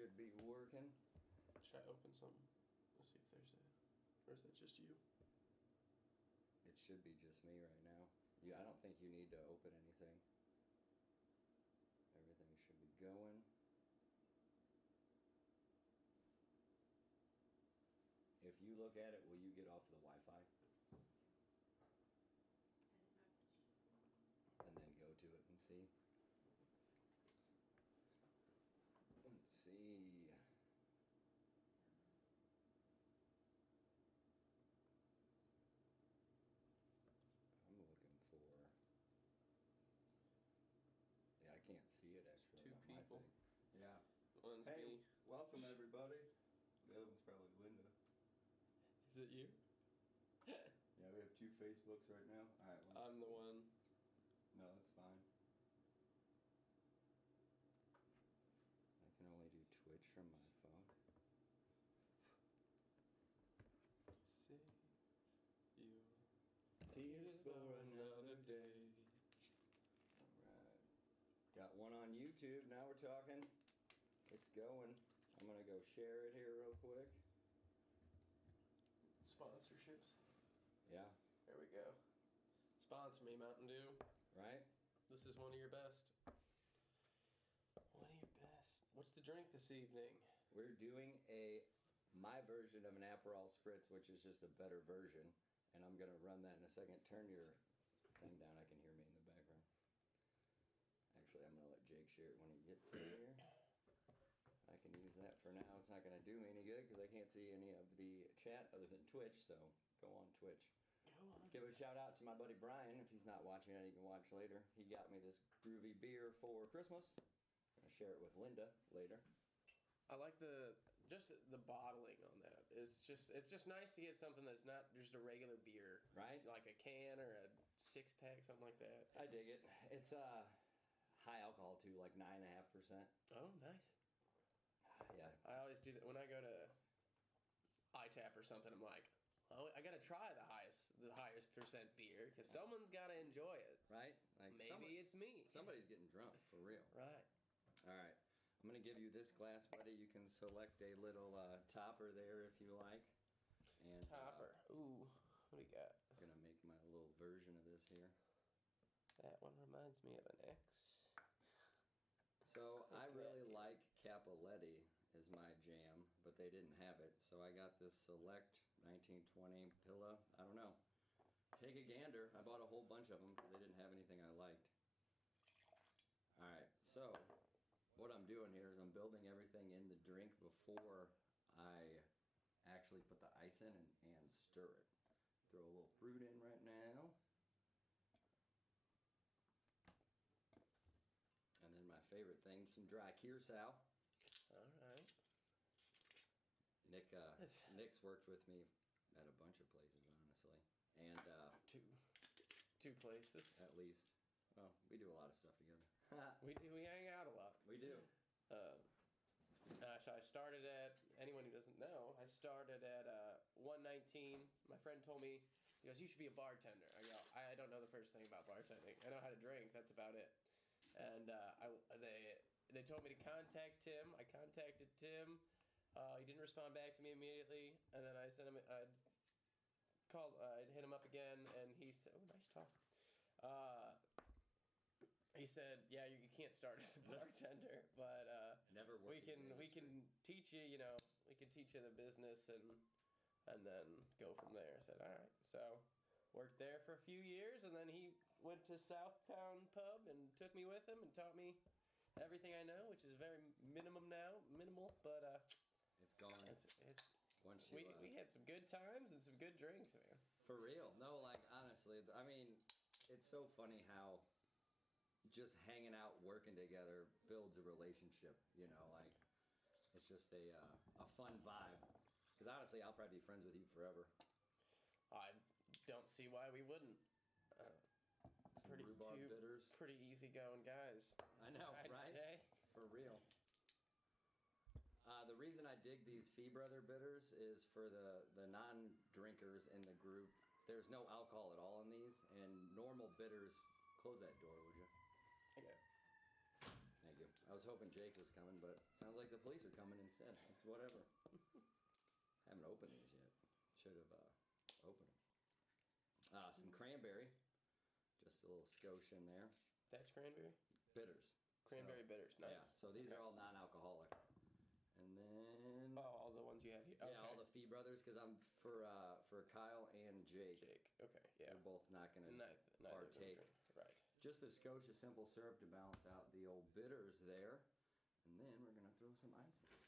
should be working. Should I open something? Let's see if there's a... Or is that just you? It should be just me right now. I don't think you need to open anything. Everything should be going. If you look at it, will you get off the Wi-Fi? And then go to it and see. Let's see. I'm looking for... Yeah, I can't see it actually. Two people. Yeah. One's Hey, me. welcome everybody. The other one's probably Linda. Is it you? Yeah, we have 2 Facebooks right now. Alright, I'm the one. No, that's fine. I can only do Twitch from my phone. See you. Tears for another day. Alright. Got one on YouTube. Now we're talking. It's going. I'm going to go share it here real quick. Sponsorships. Yeah. There we go. Sponsor me, Mountain Dew. Right? This is one of your best. One of your best. What's the drink this evening? We're doing my version of an Aperol Spritz, which is just a better version. And I'm going to run that in a second. Turn your thing down. I can hear me in the background. Actually, I'm going to let Jake share it when he gets in here. I can use that for now. It's not going to do me any good because I can't see any of the chat other than Twitch, so go on Twitch. Go on. Give a shout out to my buddy Brian. If he's not watching it, he can watch later. He got me this groovy beer for Christmas. I'm going to share it with Linda later. I like the bottling on that. It's just nice to get something that's not just a regular beer. Right? Like a can or a 6-pack, something like that. I dig it. It's high alcohol too, like 9.5%. Oh, nice. Yeah. I always do that when I go to iTap or something. I'm like, oh, I gotta try the highest percent beer because someone's gotta enjoy it. Right? Like Maybe it's me. Somebody's getting drunk for real. Right. All right. I'm gonna give you this glass, buddy. You can select a little topper there if you like. And Topper. Ooh, what do we got? I'm gonna make my little version of this here. That one reminds me of an X. So I really like Capoletti is my jam, but they didn't have it. So I got this Select 1920 Pilla. I don't know. Take a gander. I bought a whole bunch of them because they didn't have anything I liked. All right, so what I'm doing here is I'm building everything in the drink before I actually put the ice in and stir it. Throw a little fruit in right now. And then my favorite thing, some dry curacao. All right. Nick's worked with me at a bunch of places, honestly. And Two places. at least, well, we do a lot of stuff together. We hang out a lot. We do. So I started at, anyone who doesn't know, I started at 119. My friend told me, he goes, you should be a bartender. I go, I don't know the first thing about bartending. I know how to drink, that's about it. And they told me to contact Tim. I contacted Tim. He didn't respond back to me immediately. And then I sent him, I'd hit him up again, and he said, oh, nice toss. He said, yeah, you can't start as a bartender, but we can teach you, we can teach you the business and then go from there. I said, all right. So worked there for a few years, and then he went to Southtown Pub and took me with him and taught me everything I know, which is very minimal, but it's gone. Once we had some good times and some good drinks, man. For real. No, like, honestly, I mean, it's so funny how just hanging out, working together builds a relationship, like, it's just a fun vibe. Because honestly, I'll probably be friends with you forever. I don't see why we wouldn't. Pretty easygoing guys. I know, I'd right? say. For real. The reason I dig these Fee Brother bitters is for the non-drinkers in the group. There's no alcohol at all in these, and normal bitters. Close that door, would you? Okay. Thank you. I was hoping Jake was coming, but it sounds like the police are coming instead. It's whatever. Haven't opened these yet. Should have opened them. Some cranberry. Just a little skosh in there. That's cranberry? Bitters. Cranberry bitters, nice. Yeah, so these are all non-alcoholic. And then... Oh, all the ones you have here. Okay. Yeah, all the Fee brothers, because I'm for Kyle and Jake. Okay, yeah. They're both not going to partake. Right. Just a skosh of simple syrup to balance out the old bitters there. And then we're going to throw some ice in.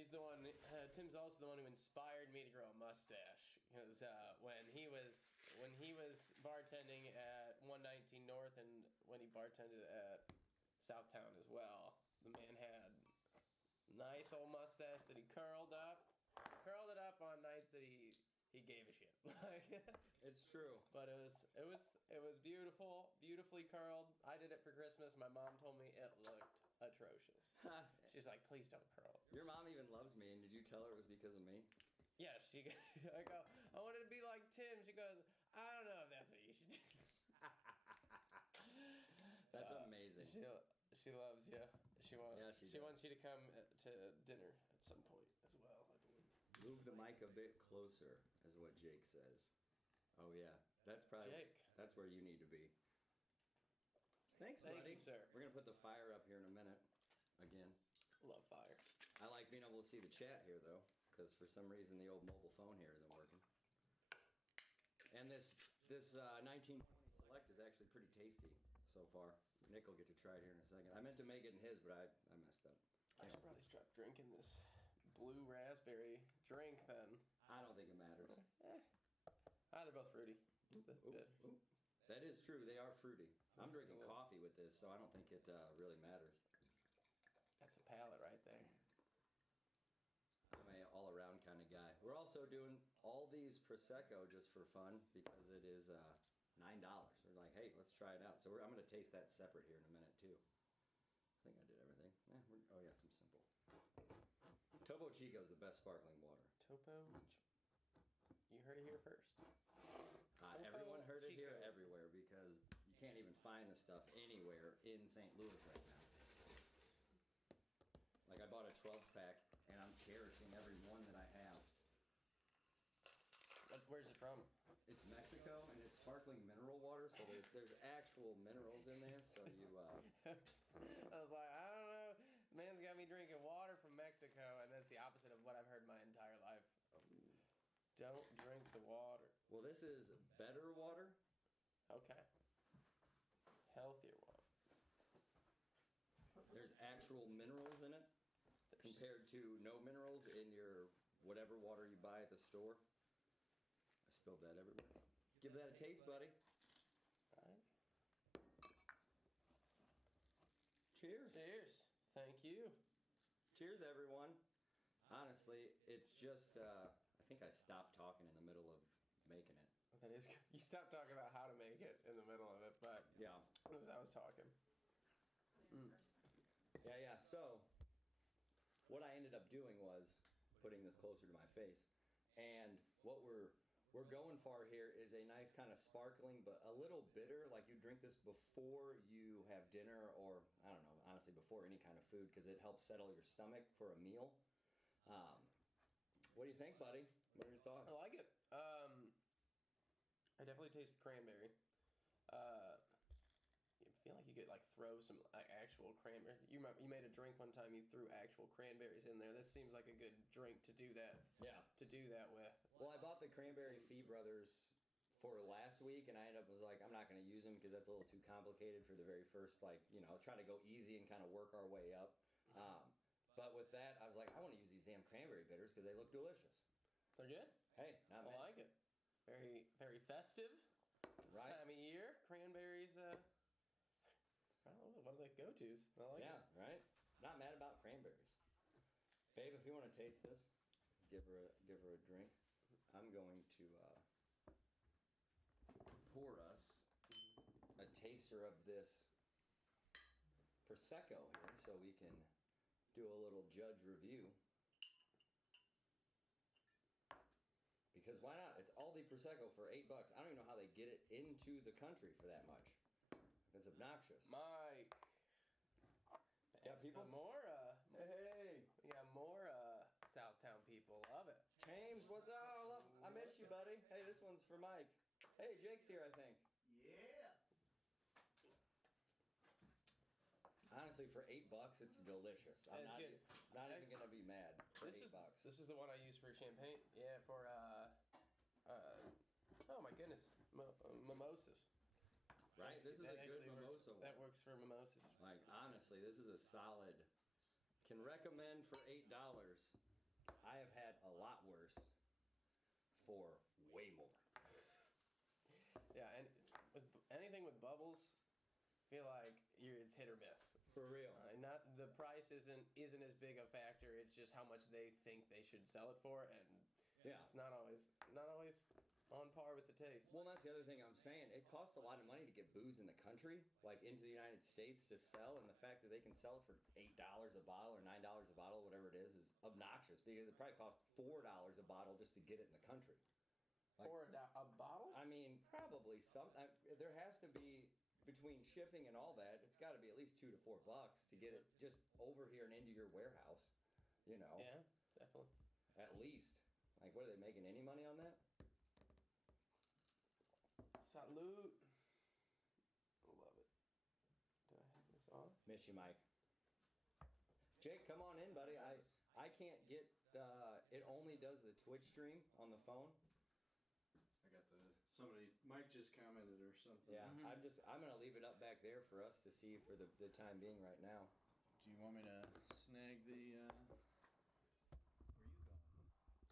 He's the one. Tim's also the one who inspired me to grow a mustache because when he was bartending at 119 North and when he bartended at Southtown as well, the man had a nice old mustache that he curled it up on nights that he gave a shit. It's true. But it was beautiful, beautifully curled. I did it for Christmas. My mom told me it looked atrocious. She's like, please don't curl it. Your mom even loves me, and did you tell her it was because of me? Yeah, I go, I wanted to be like Tim. She goes, I don't know if that's what you should do. That's amazing. She loves you. She does. wants you to come to dinner at some point as well, I believe. Move the mic a bit closer, is what Jake says. Oh yeah, that's probably Jake. That's where you need to be. Thanks, buddy. Thank you, sir. We're gonna put the fire up here in a minute. Again. Love fire. I like being able to see the chat here though, because for some reason the old mobile phone here isn't working. And this 1920 Select is actually pretty tasty so far. Nick will get to try it here in a second. I meant to make it in his, but I messed up. I should probably start drinking this blue raspberry drink then. I don't think it matters. They're both fruity. Ooh. That is true. They are fruity. I'm drinking coffee with this, so I don't think it really matters. That's a palate right there. I'm a all-around kind of guy. We're also doing all these Prosecco just for fun because it is $9. We're like, hey, let's try it out. So I'm going to taste that separate here in a minute too. I think I did everything. Oh yeah, some simple. Topo Chico is the best sparkling water. You heard it here first. Everyone heard it here everywhere because you can't even find the stuff anywhere in St. Louis right now. Like I bought a 12-pack and I'm cherishing every one that I have. Where's it from? It's Mexico and it's sparkling mineral water, so there's actual minerals in there. So you. I was like, I don't know. Man's got me drinking water from Mexico, and that's the opposite of what I've heard my entire life. Don't drink the water. Well, this is better water. Okay. Healthier water. There's actual minerals in it compared to no minerals in your whatever water you buy at the store. I spilled that everywhere. Give that a taste, buddy. All right. Cheers. Cheers. Thank you. Cheers, everyone. Honestly, it's just, I think I stopped talking in the middle of making it. That is good. You stopped talking about how to make it in the middle of it, but yeah, as I was talking. Yeah. So, what I ended up doing was putting this closer to my face, and what we're going for here is a nice kind of sparkling, but a little bitter. Like you drink this before you have dinner, or I don't know, honestly, before any kind of food, because it helps settle your stomach for a meal. What do you think, buddy? What are your thoughts? I like it. I definitely taste cranberry. I feel like you could like throw some actual cranberry. You made a drink one time. You threw actual cranberries in there. This seems like a good drink to do that. Yeah. To do that with. Well, I bought the Cranberry Fee brothers for last week, and I ended up was like, I'm not going to use them because that's a little too complicated for the very first, like, you know, try to go easy and kind of work our way up. But with that, I was like, I want to use these damn cranberry bitters because they look delicious. They're good. Hey, not bad. I like it. Very, very festive. This time of year, cranberries. I don't know, one of the go-tos. I like it. Yeah, right? Not mad about cranberries. Babe, if you want to taste this, give her a drink. I'm going to pour us a taster of this Prosecco here so we can do a little judge review. Because why not? It's Aldi Prosecco for $8. I don't even know how they get it into the country for that much. It's obnoxious. Mike. Got people? More, Hey. we got more, Southtown people. Love it. James, what's up? I miss you, buddy. Hey, this one's for Mike. Hey, Jake's here, I think. Yeah. Honestly, for $8, it's delicious. I'm It's not, good. not even gonna be mad for This $8. is the one I use for champagne. Yeah, for oh my goodness, mimosas. Right? This is That a good actually mimosa one. That works for mimosas. Like, honestly, this is a solid. Can recommend for $8. I have had a lot worse for way more. Yeah, and with anything with bubbles, I feel like it's hit or miss. For real. Not the price isn't as big a factor. It's just how much they think they should sell it for, and Yeah. it's not always on par with the taste. Well, that's the other thing I'm saying. It costs a lot of money to get booze in the country, like into the United States to sell, and the fact that they can sell it for $8 a bottle or $9 a bottle, whatever it is obnoxious because it probably costs $4 a bottle just to get it in the country. Like, For a bottle? I mean, probably some. There has to be between shipping and all that. It's got to be at least $2 to $4 to get it just over here and into your warehouse. You know. Yeah, definitely. At least. Like, what are they making any money on that? Salute. Love it. Do I have this on? Miss you, Mike. Jake, come on in, buddy. I can't get. It only does the Twitch stream on the phone. I got somebody, Mike just commented or something. Yeah, I'm gonna leave it up back there for us to see for the time being right now. Do you want me to snag the, where you going?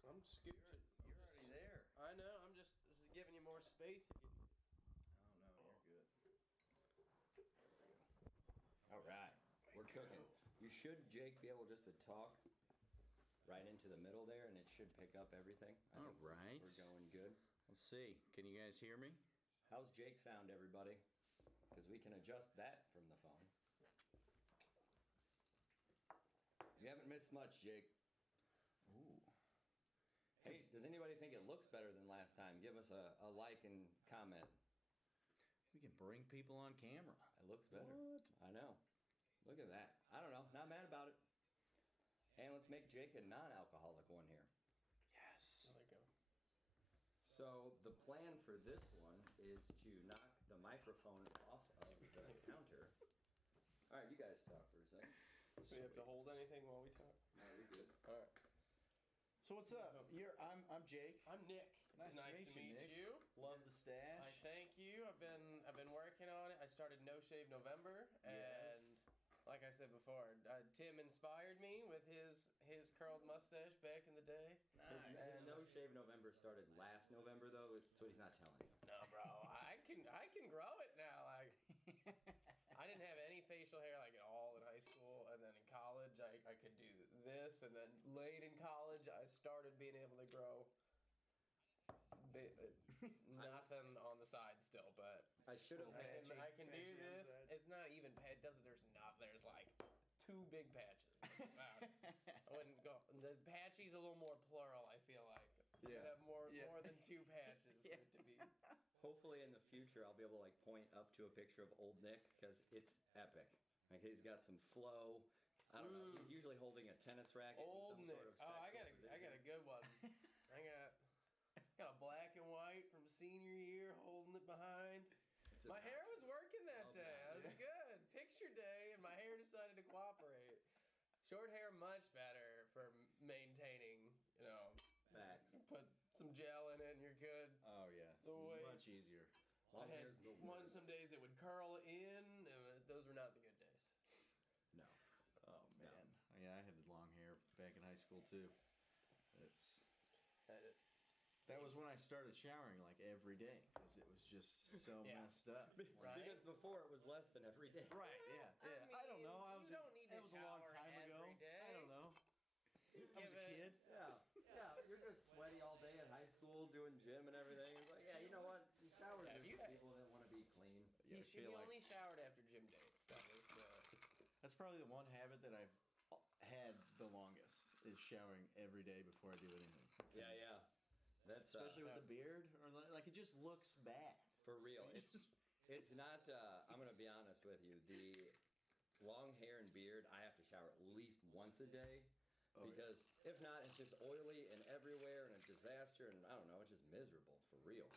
I'm scooching. You're already there. I know. I'm just giving you more space. Oh, no, you're good. All right, we're cooking. You should, Jake, be able just to talk right into the middle there, and it should pick up everything. I think All right. we're going good. Let's see. Can you guys hear me? How's Jake sound, everybody? Because we can adjust that from the phone. You haven't missed much, Jake. Ooh. Hey, does anybody think it looks better than last time? Give us a like and comment. We can bring people on camera. It looks better. What? I know. Look at that. I don't know. Not mad about it. And let's make Jake a non-alcoholic one here. Yes. There you go. So the plan for this one is to knock the microphone off of the counter. All right, you guys talk for a second. Do we have to hold anything while we talk? No, you're good. All right. So what's up? I'm Jake. I'm Nick. It's nice to meet you. Love the stash. I thank you. I've been working on it. I started No Shave November, and Yes. like I said before, Tim inspired me with his curled mustache back in the day. And No Shave November started last November, though. That's what he's not telling you. No, bro, I can grow it now. Like, I didn't have any facial hair like at all in high school, and then in college I could do this, and then late in college I started being able to grow. Nothing on the side still, but I should have had. I can do this. It's not even pad. There's like 2 big patches. Wow. I wouldn't go. The patchy's a little more plural. I feel like. You Yeah. have more Yeah. than 2 patches for it to be. Hopefully, in the future, I'll be able to like point up to a picture of old Nick because it's epic. Like he's got some flow. I don't know. He's usually holding a tennis racket Old in some Nick. sort of Oh, I sexual got a position. good one. I got a black and white from senior year, holding it behind. It's My hair was obnoxious. working that Oh, day. God. That was good. Picture day, and my hair decided to cooperate. Short hair much better for maintaining. You know, Facts. put some gel in it, and you're good. Oh yeah, it's The way- much easier. Long I had hair's the worst. some days it would curl in. And those were not the good days. No. Oh man, yeah, I had long hair back in high school too. It's that was when I started showering like every day because it was just so Yeah. messed up. Right. Because before it was less than every day. Right? Yeah. Yeah. I don't know. you don't need to that was a long shower time ago. every day. I don't know. I was a kid. Yeah, yeah, you're just sweaty all day in high school doing gym and everything. It's like, yeah, you know what? You shower Yeah, just you for had- people that want to be clean. Yeah, I He feel like only showered after gym dates. That was the. that's probably the one habit that I've had the longest is showering every day before I do anything. Yeah, yeah. That's especially with the beard, or like it just looks bad. For real. It's not. I'm gonna be honest with you. The long hair and beard, I have to shower at least once a day. Because if not, it's just oily and everywhere and a disaster, and I don't know, it's just miserable, for real.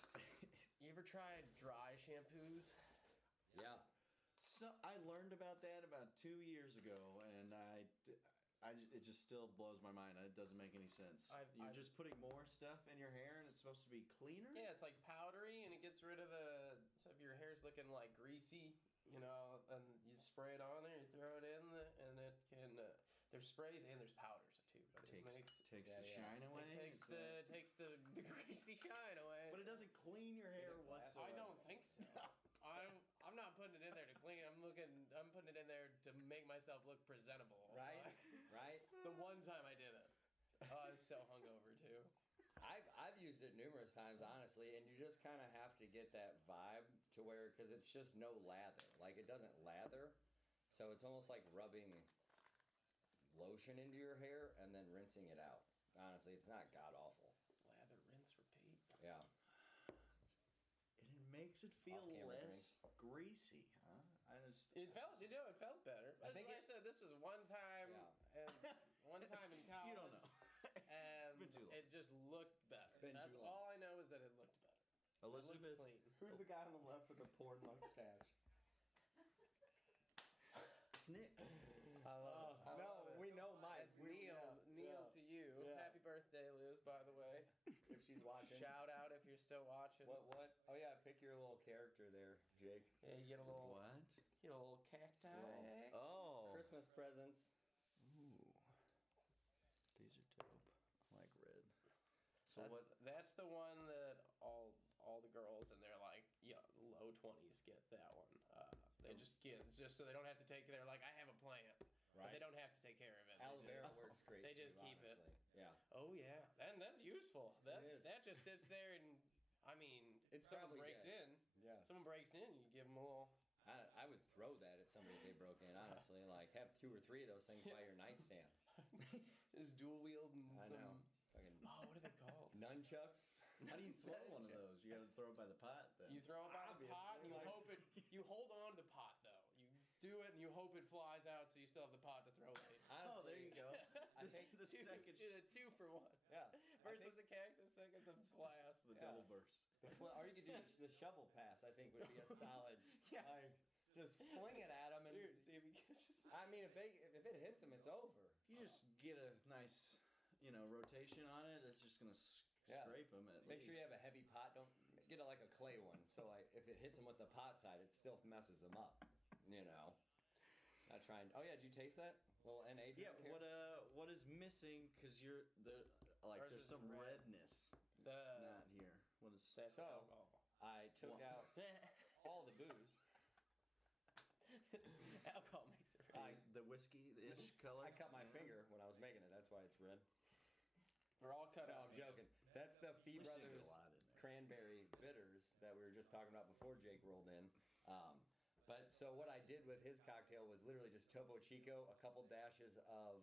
You ever tried dry shampoos? Yeah. So I learned about that about 2 years ago, and it just still blows my mind. It doesn't make any sense. You're just putting more stuff in your hair, and it's supposed to be cleaner? Yeah, it's like powdery, and it gets rid of so if your hair's looking like greasy, and you spray it on there, you throw it in, and it can. There's sprays and there's powders too. Takes the shine away. It takes the greasy shine away. But it doesn't clean your hair whatsoever. I don't think so. I'm not putting it in there to clean it. I'm putting it in there to make myself look presentable. Right? Right? The one time I did it, I was so hungover too. I've used it numerous times, honestly, and you just kind of have to get that vibe to where, because it's just no lather. Like, it doesn't lather, so it's almost like rubbing lotion into your hair and then rinsing it out. Honestly, it's not god-awful. Lather, rinse, repeat. Yeah. It makes it feel less greasy, huh? It felt better. Like I said, this was one time, and one time in college. You don't know. And it's been too long. It just looked better. That's all I know is that it looked better. Elizabeth, it looked clean. Who's the guy on the left with the porn mustache? It's Nick. We know Mike. It's Neil. Neil to you. Yeah. Happy birthday, Liz, by the way. If she's watching. Shout out if you're still watching. What? Oh, yeah, pick your little character there, Jake. Yeah, you get a little... What? You get a little cacti. Oh. Christmas presents. Ooh. These are dope. I like red. So that's the one that all the girls in their low 20s get that one. They just get just so they don't have to take. They're like, I have a plant, right? But they don't have to take care of it. Aloe vera works great. They just keep honestly. it. Yeah. Oh yeah, and that's useful. That it is. That just sits there, and I mean, it's someone probably breaks dead. in. Yeah. Someone breaks in, you give them a little. I would throw that at somebody if they broke in. Honestly, like have 2 or 3 of those things by your nightstand. Just dual wield and I know. Fucking what are they called? Nunchucks. How do you throw one of those? You got to throw it by the pot. Then You throw it by the pot, and you hope it. You hold on to the pot though. You do it, and you hope it flies out, so you still have the pot to throw it. Honestly, there you go. I think the second 2 for 1. Yeah. Versus a cactus, second of glass. the double burst. Well, or you could do the shovel pass. I think would be a solid. Yes. Just fling it at them and see if he catches. I mean, if it hits them, it's over. If you just get a nice, rotation on it, it's just gonna scrape them. Make sure you have a heavy pot. Don't get a clay one. So if it hits them with the pot side, it still messes them up. Not trying. Oh yeah, did you taste that? Little NA drink here? What is missing? Because there's some redness. Not here. What is that? So I took out all the booze. Alcohol makes it red. The whiskey-ish color. I cut my finger when I was making it. That's why it's red. We're all cut out. I'm joking. That's the Fee Brothers Cranberry Bitters that we were just talking about before Jake rolled in. But so what I did with his cocktail was literally just Topo Chico, a couple dashes of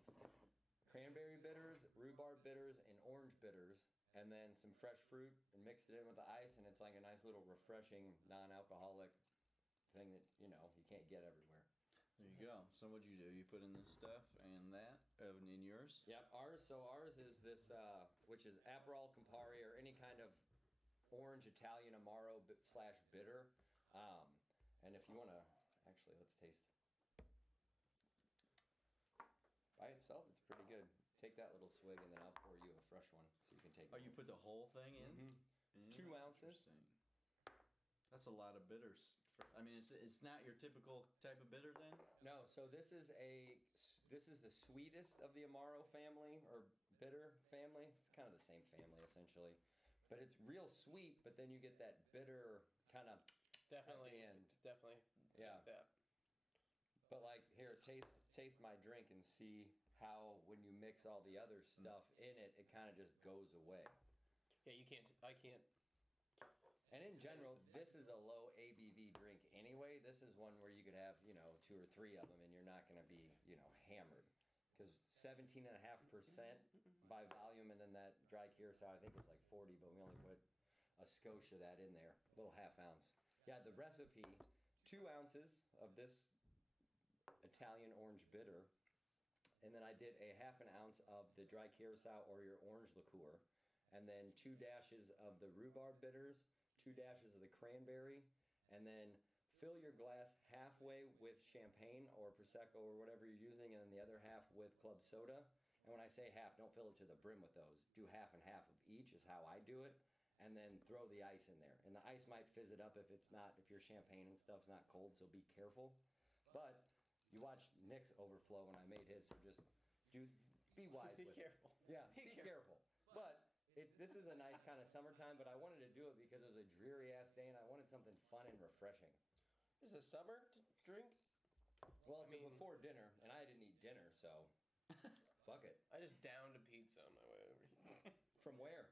cranberry bitters, rhubarb bitters, and orange bitters, and then some fresh fruit, and mixed it in with the ice, and it's like a nice little refreshing, non-alcoholic thing that you can't get everywhere. There you go. So what'd you do? You put in this stuff and that in yours? Yep. Ours is this, which is Aperol Campari or any kind of orange Italian Amaro / bitter. And if you want to, actually, let's taste. By itself, it's pretty good. Take that little swig, and then I'll pour you a fresh one, so you can take. Oh, you put the whole thing in? Mm-hmm. 2 ounces. That's a lot of bitters. It's not your typical type of bitter then? No. So this is the sweetest of the Amaro family or bitter family. It's kind of the same family essentially, but it's real sweet. But then you get that bitter kind of definitely at the end. Definitely. Yeah. Like that. But here, taste my drink and see how when you mix all the other stuff in it, it kind of just goes away. Yeah, you can't. I can't. And in general, this is a low ABV drink anyway. This is one where you could have, 2 or 3 of them and you're not going to be, hammered. Because 17.5% by volume, and then that dry curacao, I think it's like 40, but we only put a skosh of that in there, a little half ounce. Yeah, the recipe, 2 ounces of this Italian orange bitter, and then I did a half an ounce of the dry curacao or your orange liqueur, and then 2 dashes of the rhubarb bitters, 2 dashes of the cranberry, and then fill your glass halfway with champagne or Prosecco or whatever you're using, and then the other half with club soda. And when I say half, don't fill it to the brim with those. Do half and half of each is how I do it, and then throw the ice in there. And the ice might fizz it up if your champagne and stuff's not cold, so be careful. But you watched Nick's overflow when I made his, so just be wise with it. Be careful. Yeah, be careful. But this is a nice kind of summertime, but I wanted to do it because it was a dreary-ass day, and I wanted something fun and refreshing. This is a summer drink? Well, it's before dinner, and I didn't eat dinner, so fuck it. I just downed a pizza on my way over here. From where?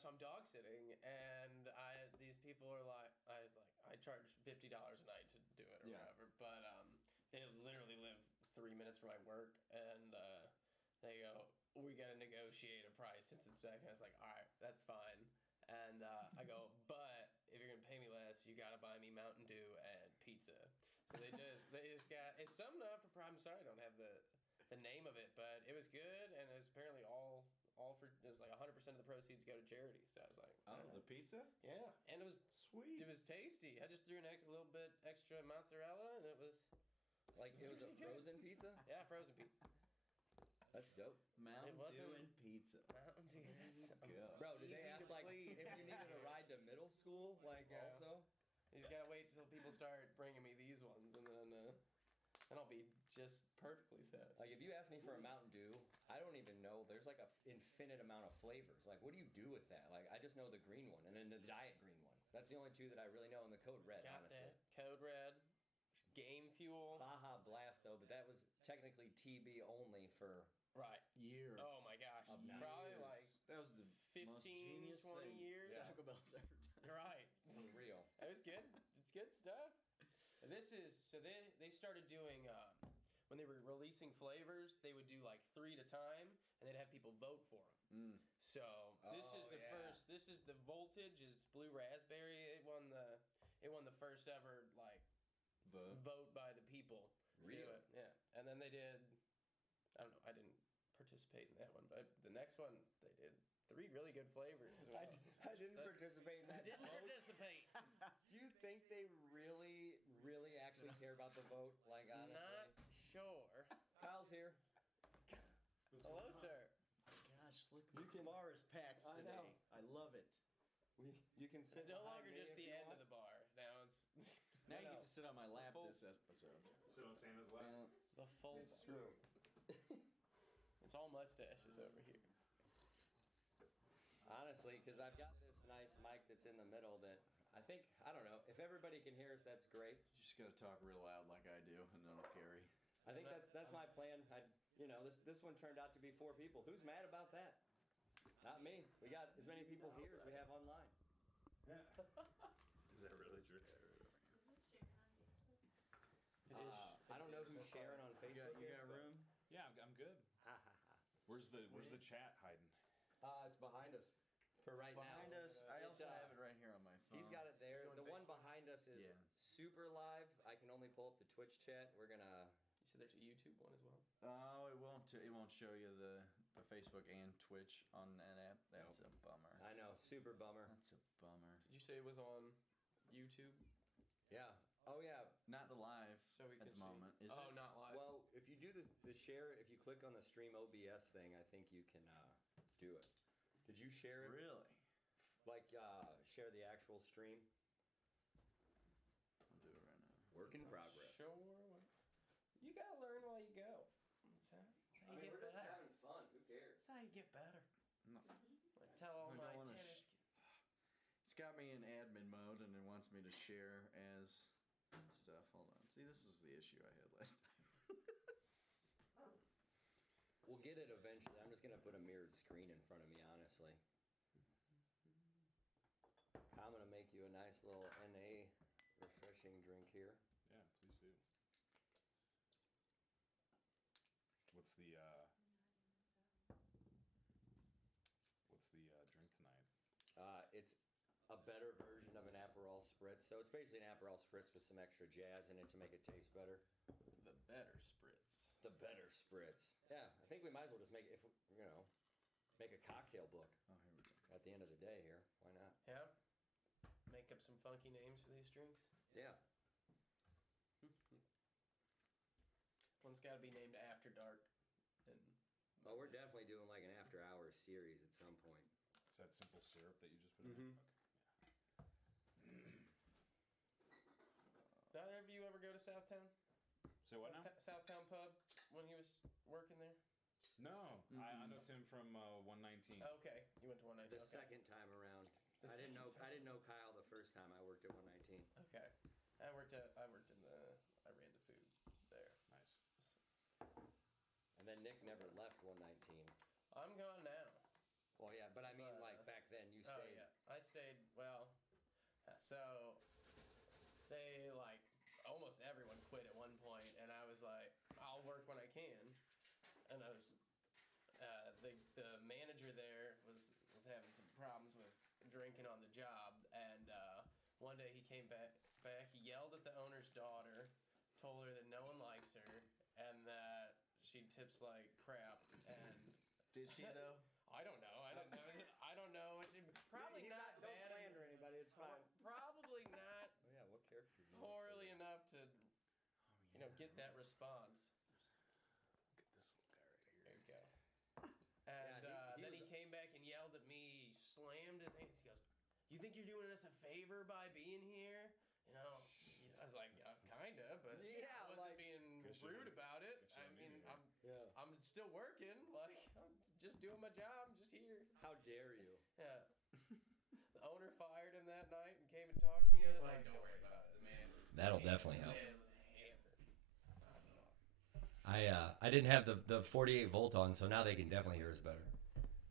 So I'm dog sitting, and these people are like, I charge $50 a night to do it or whatever, but they literally live 3 minutes from my work, and they go, we gotta negotiate a price since it's back, and I was like, all right, that's fine. And I go, but if you're gonna pay me less, you gotta buy me Mountain Dew and pizza. So they just got, it's some not-for-profit. I'm sorry I don't have the name of it, but it was good, and it was apparently all for, it was like 100% of the proceeds go to charity. So I was like, the pizza? Yeah, and it was sweet. It was tasty. I just threw a little bit extra mozzarella, and it was like it was a frozen pizza. Yeah, frozen pizza. That's dope. Mountain Dew and pizza. Mountain Dew. That's bro, did they ask like if you needed a ride to middle school? Like also, you just gotta wait until people start bringing me these ones, and then I'll be just perfectly set. Like if you ask me for a Mountain Dew, I don't even know. There's like an infinite amount of flavors. Like what do you do with that? Like I just know the green one and then the diet green one. That's the only 2 that I really know. And the Code Red, honestly. Code Red, Game Fuel, Baja Blast though, but that was technically TB only for years. Oh my gosh, probably like that was the 15, most genius 20 thing years. Taco Bell's ever done. Right, for real. It was good. It's good stuff. This is so they started doing when they were releasing flavors, they would do like 3 at a time, and they'd have people vote for them. So this is the first. This is the Voltage. It's blue raspberry. It won the first ever like vote by the people. Really? Yeah. And then they did. I don't know. I didn't participate in that one, but the next one they did 3 really good flavors as well. I didn't participate in that. I didn't participate. Do you think they really, really actually care about the vote? Like honestly, not sure. Kyle's here. Hello, sir. Gosh, look, this bar is packed today. I love it. You can sit. It's no behind longer me just if the you end want. of the bar. Now it's Now you get to sit on my lap this episode. Sit on Santa's lap. the full. It's true. It's all mustaches over here. Honestly, because I've got this nice mic that's in the middle that I don't know, if everybody can hear us, that's great. You just gotta talk real loud like I do, and it'll carry. I think that's my plan. This one turned out to be 4 people. Who's mad about that? Not me. We got as many people here as we have online. Is that really true? I don't know who's sharing on Facebook. You got room? Yeah, I'm good. Where's the chat hiding? It's behind us for right Behind now. us, I also have it right here on my phone. He's got it there. The one behind us is super live. I can only pull up the Twitch chat. We're gonna. You said there's a YouTube one as well. Oh, it won't. It won't show you the Facebook and Twitch on that app. That's a bummer. I know, super bummer. That's a bummer. Did you say it was on YouTube? Yeah. Oh yeah. Not the live So we at can the see. moment. Is Oh, it? not live. Well, if you do the share, if you click on the stream OBS thing, I think you can do it. Did you share it? Really? Like share the actual stream? I'll do it right now. Work in progress. Sure. You gotta learn while you go. That's how you get better. fun. Who cares? That's how you get better. No. Like tell all I don't my wanna tennis kids. It's got me in admin mode and it wants me to share as stuff. Hold on. See, this was the issue I had last time. We'll get it eventually. I'm just gonna put a mirrored screen in front of me, honestly. I'm gonna make you a nice little NA refreshing drink here. Yeah, please do. What's the the drink tonight? It's a better version of an Aperol Spritz. So it's basically an Aperol Spritz with some extra jazz in it to make it taste better. The better Spritz. The better Spritz. Yeah, I think we might as well just make it, make a cocktail book. Oh, here we go. At the end of the day here. Why not? Yeah. Make up some funky names for these drinks. Yeah. One's got to be named After Dark. And well, we're definitely doing like an after hours series at some point. Is that simple syrup that you just put in? Did either of you ever go to Southtown? So what now? Southtown Pub when he was working there? No, I know Tim from 119. Oh, okay, you went to 119. The second time around. I didn't know Kyle the first time I worked at 119. Okay, I ran the food there. Nice. And then Nick never left 119. I'm gone now. Well, yeah, but I mean, like back then you stayed. Oh yeah, I stayed. Well, so they almost everyone quit at one point, and I was like, I'll work when I can. And I was the manager there was having some problems with drinking on the job, and one day he came back, he yelled at the owner's daughter, told her that no one likes her, and that she tips like crap. And did she though? I don't know. I don't know. Probably not Don't bad. slander anybody. It's fine. Probably not Oh yeah, what character? poorly enough to, get that response. Look at this little guy right here. There you go. And Yeah, then he came back and yelled at me. He slammed his hands. He goes, "You think you're doing us a favor by being here?" I was like, kinda, but Yeah, I wasn't being rude about it. I mean, I'm still working. Like, I'm just doing my job. I'm just here. How dare you? Yeah. The owner fired him that night and came and talked to me. I was like, don't worry about it. The man was That'll definitely help. The man was hammered. I didn't have the 48 volt on, so now they can definitely hear us better.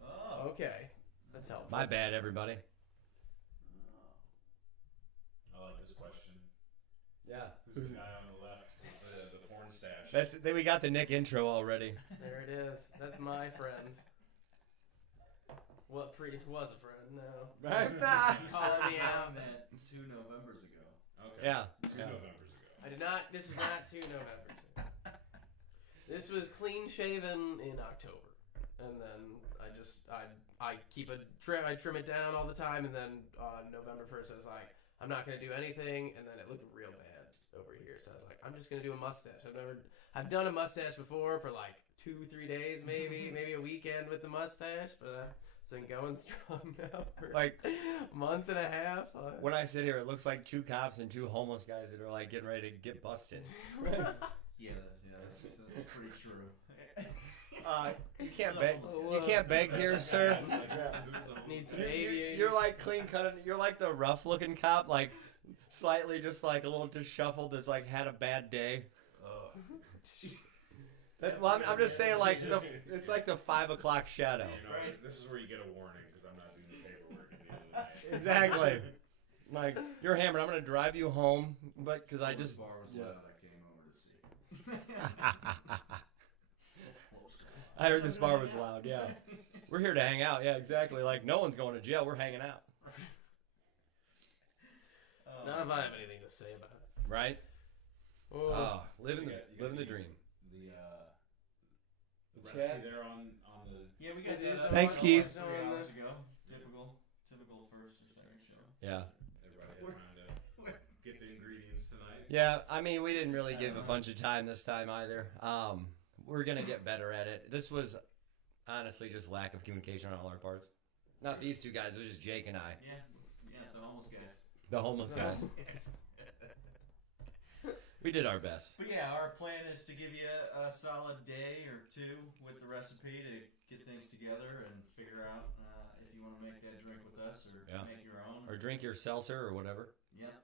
Oh. Okay. That's helpful. My bad, everybody. I like this question. Yeah. Who's the guy on the left with the porn stash? We got the Nick intro already. There it is. That's my friend. Was a friend, no. Right? Calling me out. That 2 Novembers ago. Okay. Yeah. 2 Novembers ago. I did not. This was not 2 November. This was clean shaven in October, and then I keep a trim. I trim it down all the time, and then on November 1st, I was like, I'm not gonna do anything, and then it looked real bad over here. So I was like, I'm just gonna do a mustache. I've done a mustache before for like 2-3 days, maybe a weekend with the mustache, but it's been going strong now for like a month and a half. When I sit here, it looks like 2 cops and 2 homeless guys that are like getting ready to get busted. Yeah, that's pretty true. You can't beg. You can't beg here, sir. Need some aviators. You're like clean cut. You're like the rough looking cop, like slightly just like a little disheveled. That's like had a bad day. I'm just saying, like it's like the 5 o'clock shadow. Right. This is where you get a warning because I'm not doing the paperwork at the end of the night. Exactly. Like you're hammered. I'm gonna drive you home, but because I just. The bar was loud. I came over to see. I heard this bar was loud. Yeah, we're here to hang out. Yeah, exactly. Like no one's going to jail. We're hanging out. None of I have anything to say about it. Right? Living the dream. The recipe there on the. Yeah, we got that. Thanks, Keith. 3 hours ago. Typical first or second show. Yeah. Everybody trying to get the ingredients tonight. Yeah, I mean, we didn't really give a bunch of time this time either. We're going to get better at it. This was honestly just lack of communication on all our parts. Not these 2 guys, it was just Jake and I. Yeah, the homeless guys. The homeless guys. We did our best. But yeah, our plan is to give you a solid day or 2 with the recipe to get things together and figure out if you want to make that drink with us or make your own. Or drink your seltzer or whatever. Yep.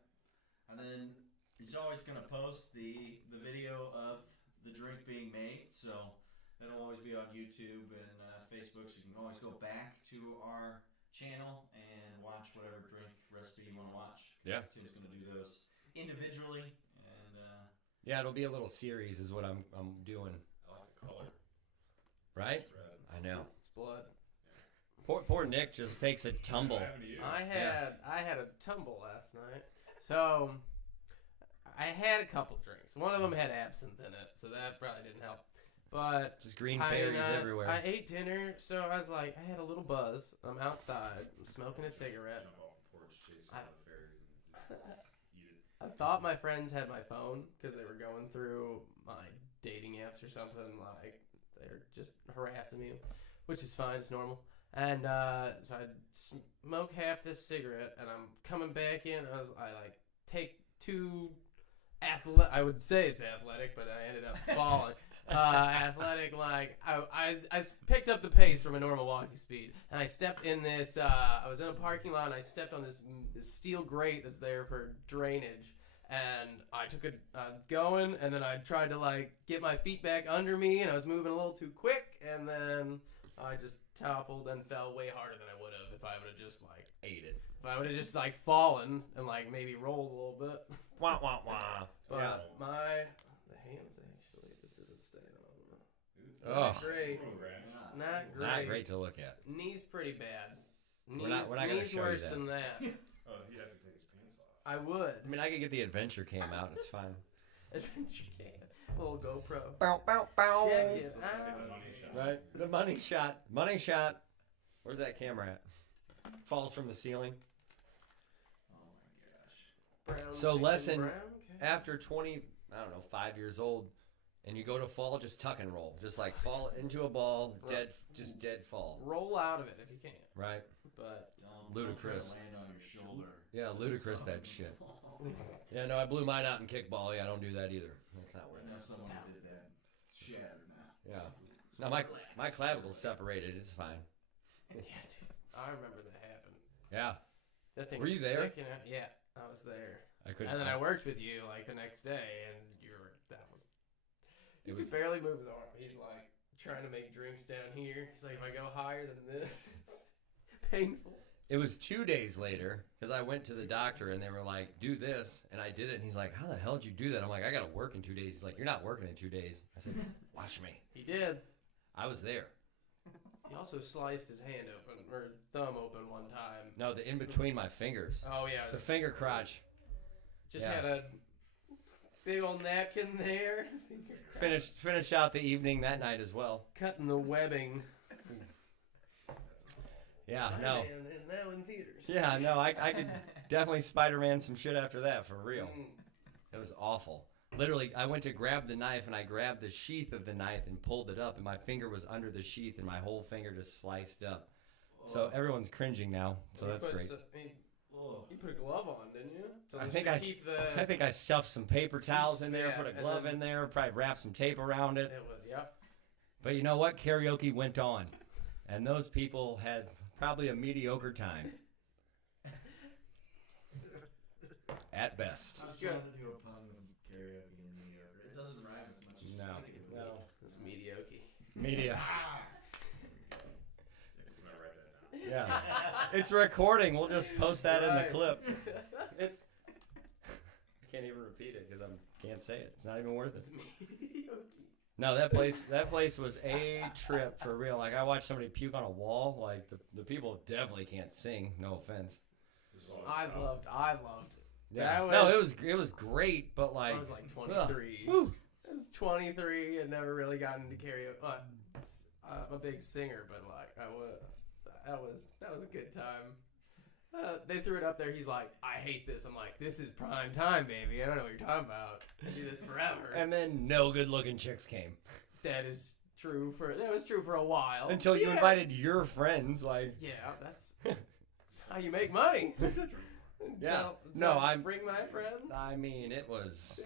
And then he's always going to post the video of the drink being made, so that'll always be on YouTube and Facebook, so you can always go back to our channel and watch whatever drink recipe you want to watch. Yeah. Tim's going to do those individually, and yeah, it'll be a little series is what I'm doing. I like the color. Right? It's red. I know. It's blood. Poor Nick just takes a tumble. I had a tumble last night. So I had a couple drinks. One of them had absinthe in it, so that probably didn't help. But Just green fairies everywhere. I ate dinner, so I was like, I had a little buzz. I'm outside, I'm smoking a cigarette. I thought my friends had my phone because they were going through my dating apps or something. Like, they're just harassing me, which is fine. It's normal. And so I smoke half this cigarette, and I'm coming back in. I like take two I would say it's athletic, but I ended up falling. Athletic, like I picked up the pace from a normal walking speed, and I stepped in this. I was in a parking lot, and I stepped on this steel grate that's there for drainage, and I took it going, and then I tried to like get my feet back under me, and I was moving a little too quick, and then I just toppled and fell way harder than I would have if I would have just like ate it. If I would have just like fallen and like maybe rolled a little bit. Wah wah wah. But Yeah. the hands actually, this isn't staying on. Oh. Not great. Not great. Not great to look at. Knees pretty bad. We're not gonna knees show you worse that. than that. Oh, he'd have to take his pants off. I would. I mean, I could get the adventure cam out. It's fine. Adventure cam. Little GoPro. Bow, bow, bow. Check it out. Right. The money shot. Money shot. Where's that camera at? Falls from the ceiling. Brown So chicken lesson brown, okay. after 20, I don't know, 5 years old, and you go to fall, just tuck and roll. Just like fall into a ball, just dead fall. Roll out of it if you can. Right? But Ludicrous. Don't try to land on your shoulder. Yeah, ludicrous that shit. Yeah, no, I blew mine out in kickball. Yeah, I don't do that either. That's not I know someone who did that. Shattered now. Yeah. No, my clavicle's separated. It's fine. yeah, dude. I remember that happened. Yeah. That thing Were you was there? sticking out. Yeah, I was there. I couldn't. And then I worked with you like the next day, and he could barely move his arm. He's like trying to make drinks down here. He's like, if I go higher than this, it's painful. It was 2 days later because I went to the doctor and they were like, do this. And I did it. And he's like, how the hell did you do that? I'm like, I got to work in 2 days. He's like, you're not working in 2 days. I said, watch me. He did. I was there. He also sliced his hand open, or thumb open one time. No, the in between my fingers. Oh, yeah. The finger crotch. Just yeah. had a big old napkin there. Finished out the evening that night as well. Cutting the webbing. Yeah, no. Spider-Man is now in theaters. Yeah, no, I could definitely Spider-Man some shit after that, for real. It was awful. Literally, I went to grab the knife, and I grabbed the sheath of the knife and pulled it up, and my finger was under the sheath, and my whole finger just sliced up. So everyone's cringing now, so that's great. You put a glove on, didn't you? So I think I stuffed some paper towels in there, put a glove in there, probably wrapped some tape around it. Yep. But you know what? Karaoke went on, and those people had probably a mediocre time. At best. I was trying to do a pun with karaoke and mediocre. It doesn't rhyme as much as you think it would. No, it's mediocre. Media. He's gonna write that down. Yeah. It's recording. We'll just post that in the clip. I can't even repeat it because I can't say it. It's not even worth it. No, that place was a trip for real. Like, I watched somebody puke on a wall. Like, the people definitely can't sing. No offense. I loved it. Yeah. It was great, but like, I was like 23. I was 23 and never really got into karaoke. I'm a big singer, but like that was a good time. They threw it up there. He's like, I hate this. I'm like, this is prime time, baby. I don't know what you're talking about. I do this forever. And then no good-looking chicks came. That was true for a while. Until you invited your friends, like. Yeah, that's how you make money. Yeah. I bring my friends. I mean, it was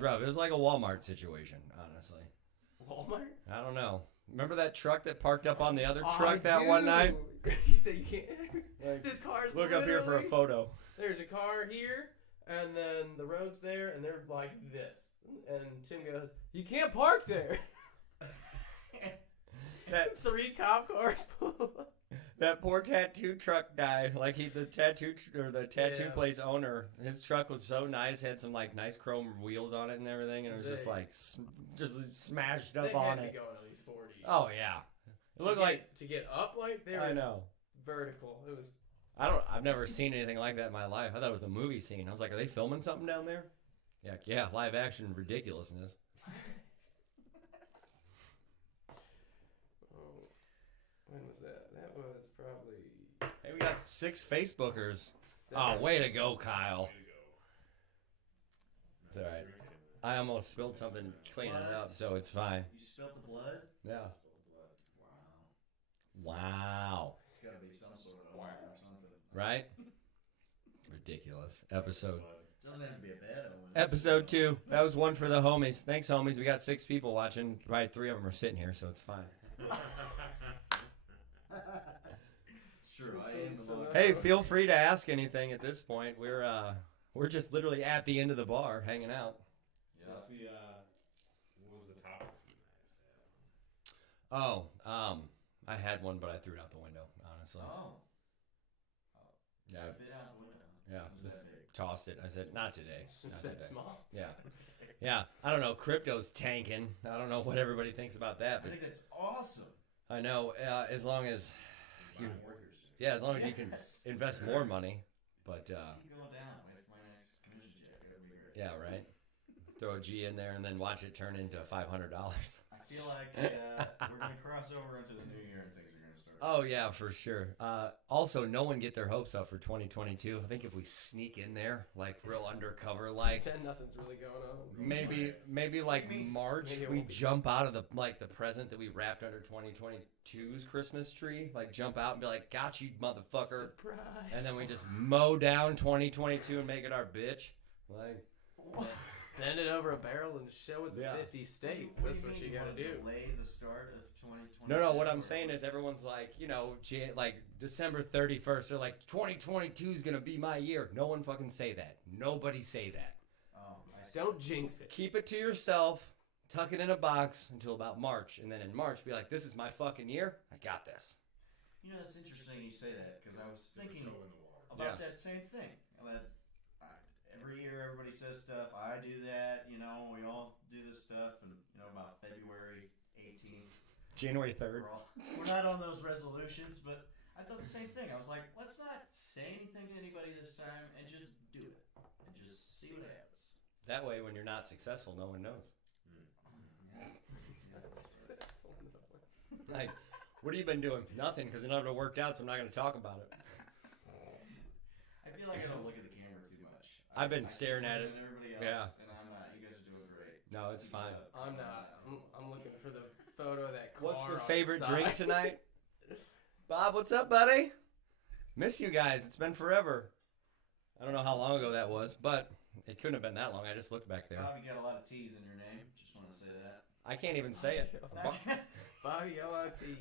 rough. It was like a Walmart situation, honestly. Walmart? I don't know. Remember that truck that parked up on the other truck that one night? You said you can't. Like, this car's look up here for a photo. There's a car here, and then the road's there, and they're like this. And Tim goes, "You can't park there." That 3 cop cars pull up. That poor tattoo truck guy, like the tattoo place owner, his truck was so nice, had some like nice chrome wheels on it and everything, and it was just like just smashed up on it. They had to be going at least 40. Oh yeah, It looked like to get up like they were I know. vertical. It was. I've never seen anything like that in my life. I thought it was a movie scene. I was like, are they filming something down there? Yeah, live action ridiculousness. Oh, when was that? That was probably. Hey, we got 6 Facebookers. 7. Oh, way to go, Kyle. It's all right. I almost spilled something cleaning it up, so it's fine. You spilled the blood? Yeah. Wow. Wow. It's got to be some sort of wire or something. Right? Ridiculous. Episode. Doesn't have to be a bad one. Episode 2. That was one for the homies. Thanks, homies. We got 6 people watching. Right, 3 of them are sitting here, so it's fine. It's true. I am the one. Hey, feel free to ask anything at this point. We're just literally at the end of the bar, hanging out. What's the what was the topic? Oh, I had one, but I threw it out the window. Honestly. Oh. Yeah. Fit out the window. Yeah. Was Just that big? tossed it. I said, not today. It's Not that today. small. Yeah. Yeah. I don't know. Crypto's tanking. I don't know what everybody thinks about that, I but think that's awesome. I know as long as you, Workers. yeah, as long as you can Yes. invest more money. But Keep going down. Wait for my next commission check. That'd be great. yeah, right. Throw a G in there and then watch it turn into $500. I feel like we're going to cross over into the new year and things are going to start. Oh yeah, for sure. Also, no one get their hopes up for 2022. I think if we sneak in there, like real undercover, like Said nothing's really going on. maybe like March, Maybe it we won't be. jump out of the present that we wrapped under 2022's Christmas tree, like jump out and be like, "Got you, motherfucker," Surprise. and then we just mow down 2022 and make it our bitch. Like, Bend it over a barrel and show it the Yeah. 50 states. What That's do what mean you gotta wanna do. Delay the start of 2022. no, what I'm saying is everyone's like, like December 31st, they're like 2022 is gonna be my year. No one fucking say that. Nobody say that. Oh, I see. Don't jinx it. Keep it to yourself. Tuck it in a box until about March, and then in March, be like, "This is my fucking year. I got this." You know, it's interesting you say that because I was thinking Toe in the water. about Yeah. that same thing. That every year everybody says stuff. I do that. We all do this stuff, and about February 18th, January 3rd. we're not on those resolutions. But I thought the same thing. I was like, let's not say anything to anybody this time, and just do it, and just see what happens. That way, when you're not successful, no one knows. Like, what have you been doing? Nothing, because it never worked out, so I'm not going to talk about it. I feel like I don't look at the camera too much. I've been I staring keep at looking it. Everybody else, Yeah. and I'm not. You guys are doing great. No, it's Keep fine. it up. I'm not. I'm looking for the photo of that car. What's the on favorite the drink side. tonight? Bob, what's up, buddy? Miss you guys. It's been forever. I don't know how long ago that was, but it couldn't have been that long. I just looked back there. Bob, you got a lot of T's in your name. Just want to say that. I can't even say it. Bobby LRTs.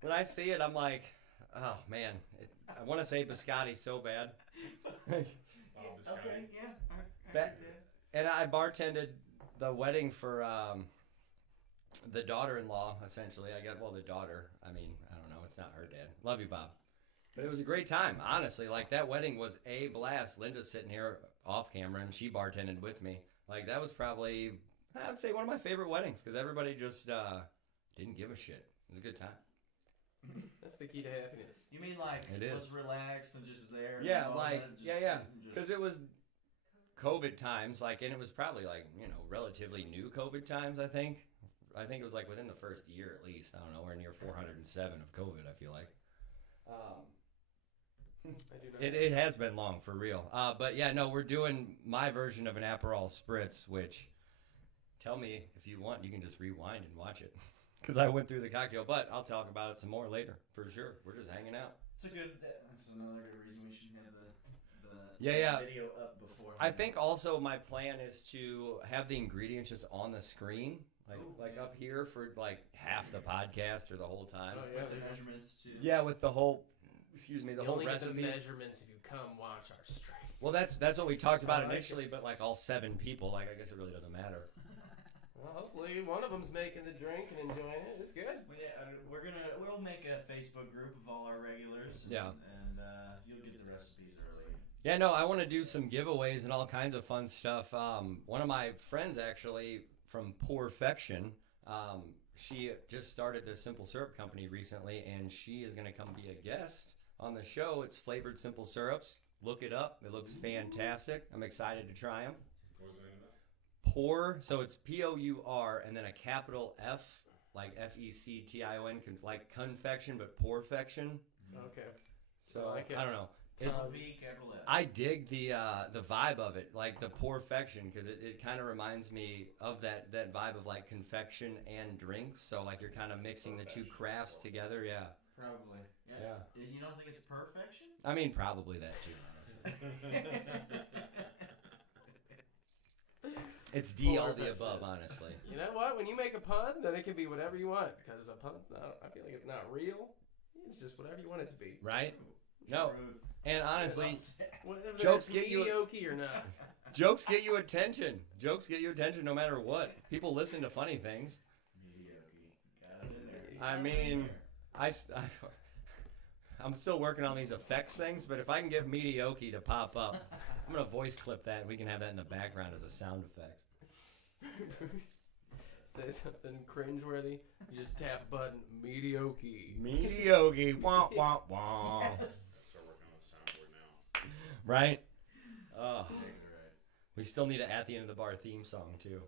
When I see it, I'm like, oh, man. I want to say biscotti so bad. Okay, yeah. All right. Ba- And I bartended the wedding for the daughter-in-law, essentially. The daughter. I mean, I don't know. It's not her dad. Love you, Bob. But it was a great time, honestly. Like, that wedding was a blast. Linda's sitting here off camera, and she bartended with me. Like, that was probably, I would say, one of my favorite weddings, because everybody just didn't give a shit. It was a good time. That's the key to happiness. You mean like It is. was relaxed and just there? Yeah, and all like, that, just- yeah. just- Because it was COVID times, like, and it was probably, like, relatively new COVID times, I think. I think it was, like, within the first year at least. I don't know, we're near 407 of COVID, I feel like. I do not. It has been long, for real. But, yeah, no, we're doing my version of an Aperol Spritz, which, tell me if you want, you can just rewind and watch it. Because I went through the cocktail, but I'll talk about it some more later, for sure. We're just hanging out. That's another good reason we should have the Yeah. video up before. I think also my plan is to have the ingredients just on the screen, like up here for like half the podcast or the whole time. Oh, yeah. With the measurements too. Yeah, with the whole, the You whole only get the recipe. measurements if you come watch our stream. Well, that's what we talked about I like initially, but like all 7 people, like I guess it really doesn't matter. Well, hopefully one of them's making the drink and enjoying it. It's good. We'll make a Facebook group of all our regulars. And, Yeah. And you'll get the recipes early. Yeah, no, I want to do some giveaways and all kinds of fun stuff. One of my friends actually from Perfection, she just started this simple syrup company recently, and she is going to come be a guest on the show. It's flavored simple syrups. Look it up. It looks fantastic. I'm excited to try them. What was the name of that? Pour, so it's Pour and then a capital F, like Fection, like confection, but pourfection. Okay. So like it. I don't know. Capital F. I dig the vibe of it, like the pourfection, because it kind of reminds me of that vibe of like confection and drinks. So like you're kind of mixing the two crafts together. Yeah. Probably. Yeah. You don't think it's perfection? I mean, probably that too. Honestly. It's D all the above, honestly. You know what? When you make a pun, then it can be whatever you want. Because a pun's not, I feel like it's not real. It's just whatever you want it to be. Right? No. Truth. And honestly, Whatever jokes that's get you mediocre or not. jokes get you attention. Jokes get you attention no matter what. People listen to funny things. Mediocre. Got it in there. I mean, I'm still working on these effects things, but if I can get mediocre to pop up, I'm going to voice clip that and we can have that in the background as a sound effect. Say something cringeworthy. You just tap a button. Mediocre. Mediocre. Wah, wah, wah. Yes. Start working on the soundboard now. Right? Oh, Right. we still need an At the End of the Bar theme song, too.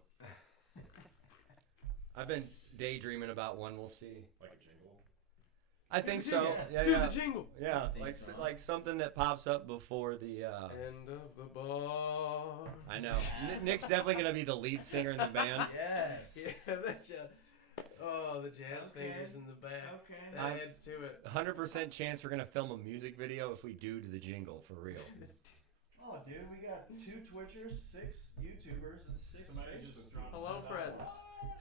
I've been daydreaming about one. We'll see. Like a jingle. I think so. Yeah, Do yeah. the jingle. Yeah, Theme like song. like something that pops up before the. End of the bar. I know. Nick's definitely gonna be the lead singer in the band. Yes. Yeah, that's the jazz Okay. fingers in the back. Okay. That adds to it. 100% chance we're gonna film a music video if we do the jingle for real. Oh, dude, we got 2 Twitchers, 6 YouTubers, and 6 Somebody just Facebook dropped Hello, $10. friends.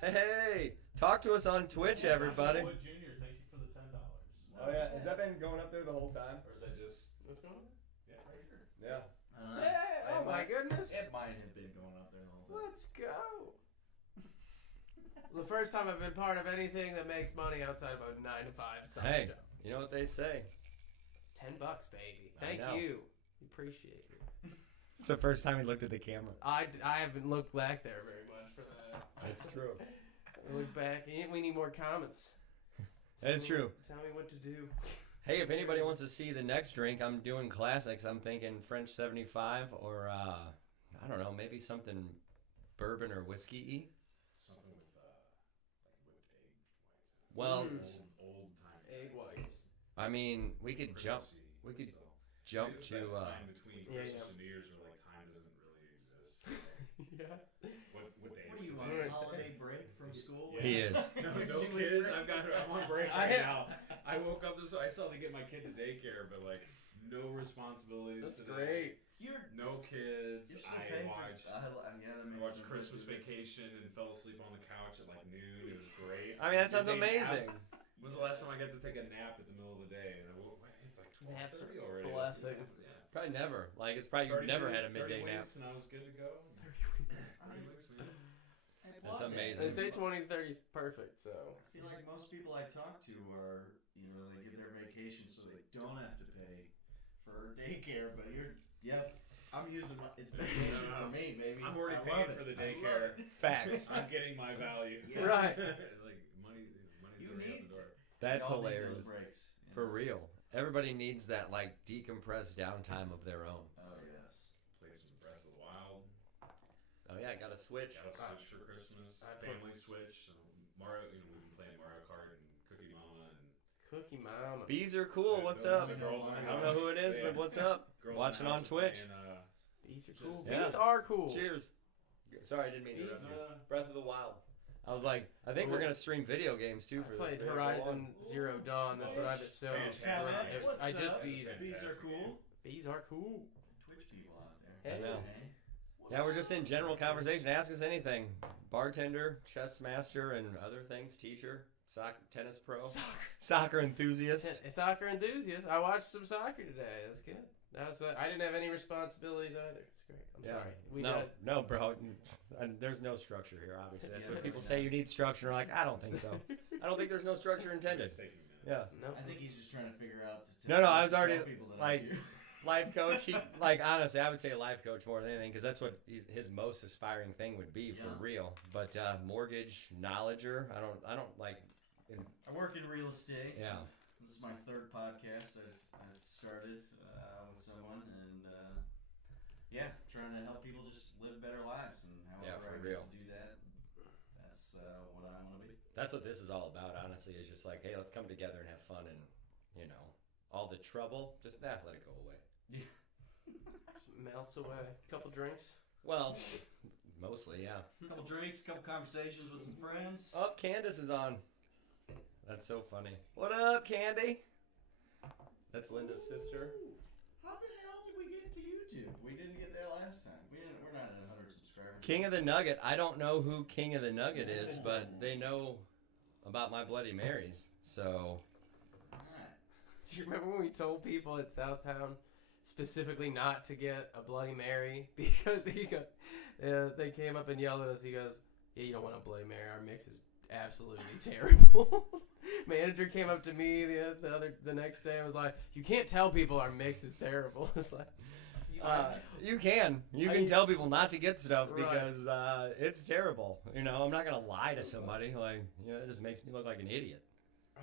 Hey, talk to us on Twitch, everybody. Jr., thank you for the $10. Oh yeah, has that been going up there the whole time? Or is that just... What's going on? Yeah, right here. Yeah. Hey, oh my goodness. It might have been going up there the whole time. Let's go. The first time I've been part of anything that makes money outside of a 9-to-5 summer Hey, job. you know what they say? $10, baby. I Thank know. you. Appreciate it. It's the first time he looked at the camera. I haven't looked back there very much for that. That's true. Look back. We need more comments. That is true. Tell me what to do. Hey, if anybody wants to see the next drink, I'm doing classics. I'm thinking French 75 or, I don't know, maybe something bourbon or whiskey-y. Something with, like whipped egg whites. Well, Old time. Egg whites. I mean, we could jump. Christmassy. We could So, jump it's to. that time between yeah, Christmas yeah. and New Year's where like time doesn't really exist. Yeah. What day What is are you today? on holiday break from school? Yeah. He is. No kids. I'm on break I right have- now. I woke up I still had to get my kid to daycare, but like no responsibilities. That's today. great. You're No kids. still I paying watched. for. Yeah, that makes Watched sense. Christmas Vacation and fell asleep on the couch at like noon. It was great. I mean, that sounds Did they amazing. nap? When's the last time I got to take a nap in the middle of the day? And I woke, it's like Naps are 12:30 already. blessing. Yeah. Probably never. Like, it's probably you've 30 never minutes, had a midday 30 nap. weeks, and I was good to go. 30 weeks, man. That's amazing. They say 20 to 30 is perfect, so. I feel like most people I talk to are, they get their vacation so they don't have to pay for daycare, but I'm using it's vacation for me, baby. I'm already I paying love for the it. I love daycare. it. Facts. I'm getting my value. Yes. Right. Like money's You already need- out the door. That's We all need hilarious. those breaks. For real. Everybody needs that, like, decompressed downtime of their own. Oh yes. Played some Breath of the Wild. Oh, yeah, got a Switch. Got a Switch for Christmas. Family Switch. So Mario. We've been playing Mario Kart and Cookie Mama and Cookie Mama. Bees are cool. What's up? The girls in I the don't know house. who it is, but Yeah. what's up? Girls in Watching the on house Twitch. playing, Bees are cool. Yeah. Bees are cool. Cheers. Sorry, I didn't mean to Bees interrupt you. Breath of the Wild. I was like, I think we're going to stream video games, too, for I played this. Horizon Zero Dawn. That's what I've been so. Fantastic. What's I just up? beat it. Bees are cool. Bees are cool. Twitch people out there. I know. Hey. Yeah, we're just in general conversation. Ask us anything. Bartender, chess master, and other things. Teacher, tennis pro, soccer enthusiast. Soccer enthusiast. I watched some soccer today. That's good. I didn't have any responsibilities either. It's great. I'm sorry. No, bro. There's no structure here, obviously. That's Yeah, what people no. say you need structure. I'm like, I don't think so. I don't think there's no structure intended. Taking minutes. Yeah. No. I think he's just trying to figure out. No, I was to already, tell people that like, I'm here. life coach. He honestly, I would say life coach more than anything because that's what his most aspiring thing would be for real. But mortgage knowledger, I don't like. I work in real estate. Yeah. This is my third podcast I've started with someone, and trying to help people just live better lives, and however I get to do that, that's what I want to be. That's what this is all about, honestly. Is just like, hey, let's come together and have fun, and all the trouble, just let it go away. Yeah. Melts away. Couple drinks. Well, mostly, yeah. Couple drinks, couple conversations with some friends. Oh, Candace is on. That's so funny. What up, Candy? That's Linda's sister. How the hell did we get to YouTube? We didn't get that last time. We're not at 100 subscribers. King of the Nugget. I don't know who King of the Nugget is, but they know about my Bloody Marys. So. Do you remember when we told people at Southtown specifically not to get a Bloody Mary because they came up and yelled at us. He goes, "Yeah, you don't want a Bloody Mary. Our mix is absolutely terrible." Manager came up to me the next day and was like, "You can't tell people our mix is terrible." It's like, you can tell people not to get stuff because it's terrible. I'm not gonna lie to somebody. It just makes me look like an idiot.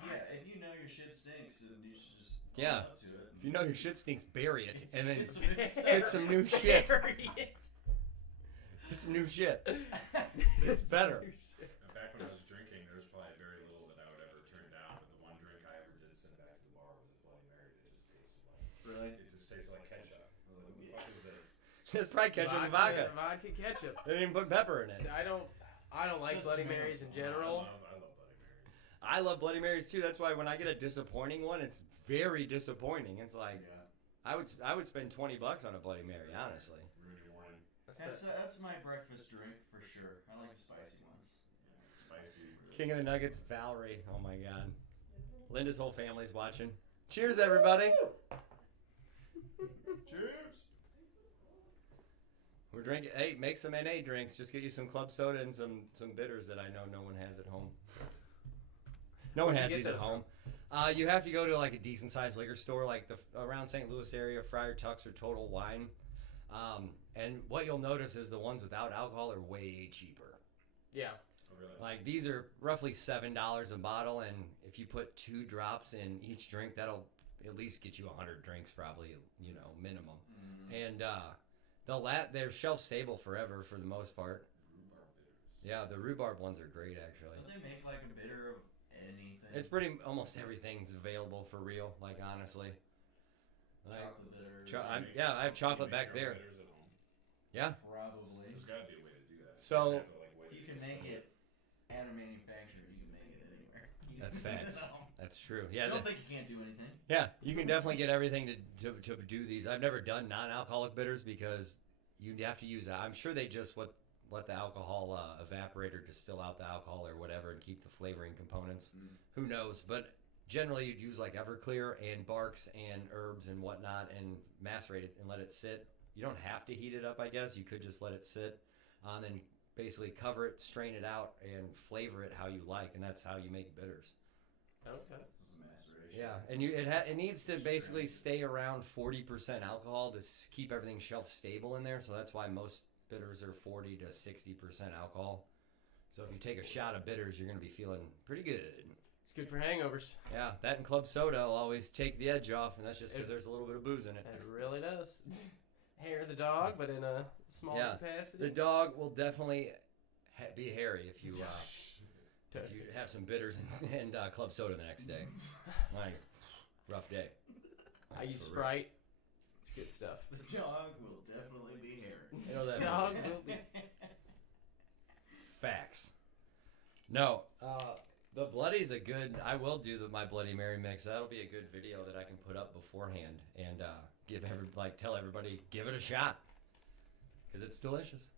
Yeah, if you know your shit stinks, then you should just own up to it. If you know your shit stinks, bury it and then get some new shit. It's new shit. It's better. Back when I was drinking, there was probably very little that I would ever turn down. But the one drink I ever did send back to the bar was a Bloody Mary. It just tastes like ketchup. What the fuck is this? It's probably ketchup and vodka. Vodka ketchup. They didn't even put pepper in it. I don't like Bloody Marys in general. I love Bloody Marys. I love Bloody Marys too. That's why when I get a disappointing one, it's very disappointing. It's like I would spend $20 on a Bloody Mary, honestly. Ruin your morning. That's my breakfast drink for sure. I like the spicy ones. Spicy. King of the Nuggets, Valerie. Oh my God. Linda's whole family's watching. Cheers, everybody. Cheers. We're drinking. Hey, make some NA drinks. Just get you some club soda and some bitters that I know no one has at home. No one has these at home. You have to go to like a decent sized liquor store, like around St. Louis area, Friar Tuck's or Total Wine. And what you'll notice is the ones without alcohol are way cheaper. Yeah. Oh, really? Like these are roughly $7 a bottle, and if you put 2 drops in each drink, that'll at least get you 100 drinks, probably, minimum. Mm-hmm. And they're shelf stable forever for the most part. Rhubarb bitters. Yeah, the rhubarb ones are great actually. Do they make like a bitter of anything? It's almost everything's available for real. Like honestly. Chocolate bitters. I have chocolate back there. Bitters at home? Yeah. Probably. There's got to be a way to do that. So You can make it at a manufacturer. You can make it anywhere. That's facts. That's true. Yeah. I don't think you can't do anything. Yeah, you can definitely get everything to do these. I've never done non-alcoholic bitters because you have to use. I'm sure they just let the alcohol evaporate or distill out the alcohol or whatever and keep the flavoring components. Who knows? But generally, you'd use like Everclear and barks and herbs and whatnot and macerate it and let it sit. You don't have to heat it up, I guess. You could just let it sit, and then basically cover it, strain it out, and flavor it how you like, and that's how you make bitters. Okay. Yeah, and it needs to basically stay around 40% alcohol to keep everything shelf stable in there. So that's why most bitters are 40 to 60% alcohol. So if you take a shot of bitters, you're going to be feeling pretty good. It's good for hangovers. Yeah, that and club soda will always take the edge off, and that's just because there's a little bit of booze in it. It really does. Hair of the dog, but in a small capacity. The dog will definitely be hairy if you have some bitters and club soda the next day. Like, rough day. I use Sprite. It's good stuff. The dog will definitely be hairy. You know that Dog will be. Facts. No, the Bloody's a good. I will do my Bloody Mary mix. That'll be a good video that I can put up beforehand and tell everybody give it a shot because it's delicious.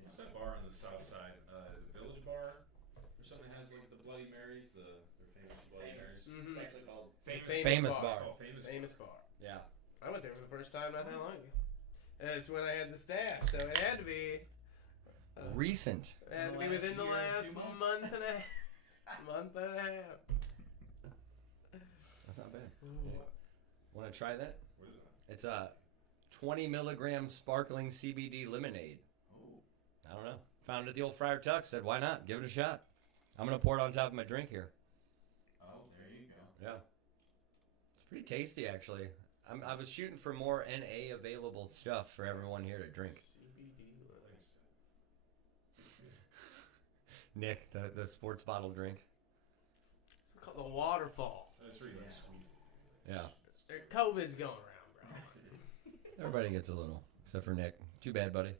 What's that bar on the south side? The Village Bar or something has like the Bloody Marys, their famous Bloody Marys. Mm-hmm. It's actually called Famous Bar. Oh, Famous Bar. Yeah. I went there for the first time not that long ago. And it's when I had the staff, so it had to be recent. It had to be within the last month and a half. That's not bad. Want to try that? What is that? It's a 20 milligram sparkling CBD lemonade. Oh. I don't know. Found it at the old Friar Tuck. Said, why not? Give it a shot. I'm going to pour it on top of my drink here. Oh, there you go. Yeah. It's pretty tasty, actually. I was shooting for more NA available stuff for everyone here to drink. Nick, the sports bottle drink. It's called the waterfall. That's really Yeah. sweet. Yeah. COVID's going around, bro. Everybody gets a little, except for Nick. Too bad, buddy.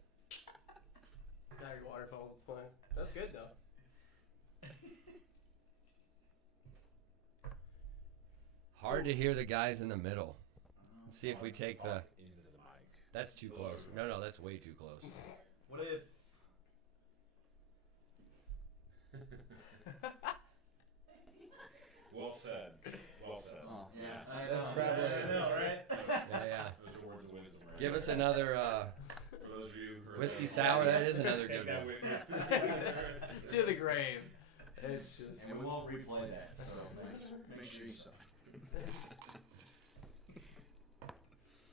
Now your waterfall is fine. That's good, though. Hard to hear the guys in the middle. Let's see if we take the... Talk into the mic. That's too close. No, that's way too close. What if... Well said. Well said. Oh, Yeah, I That's know. probably- I know, right? Yeah. Those are words of wisdom, right? Give us another For those of you who are whiskey sour. That is another Take good that one. with you. To the grave. It's just... And we won't replay that, so Make sure you saw.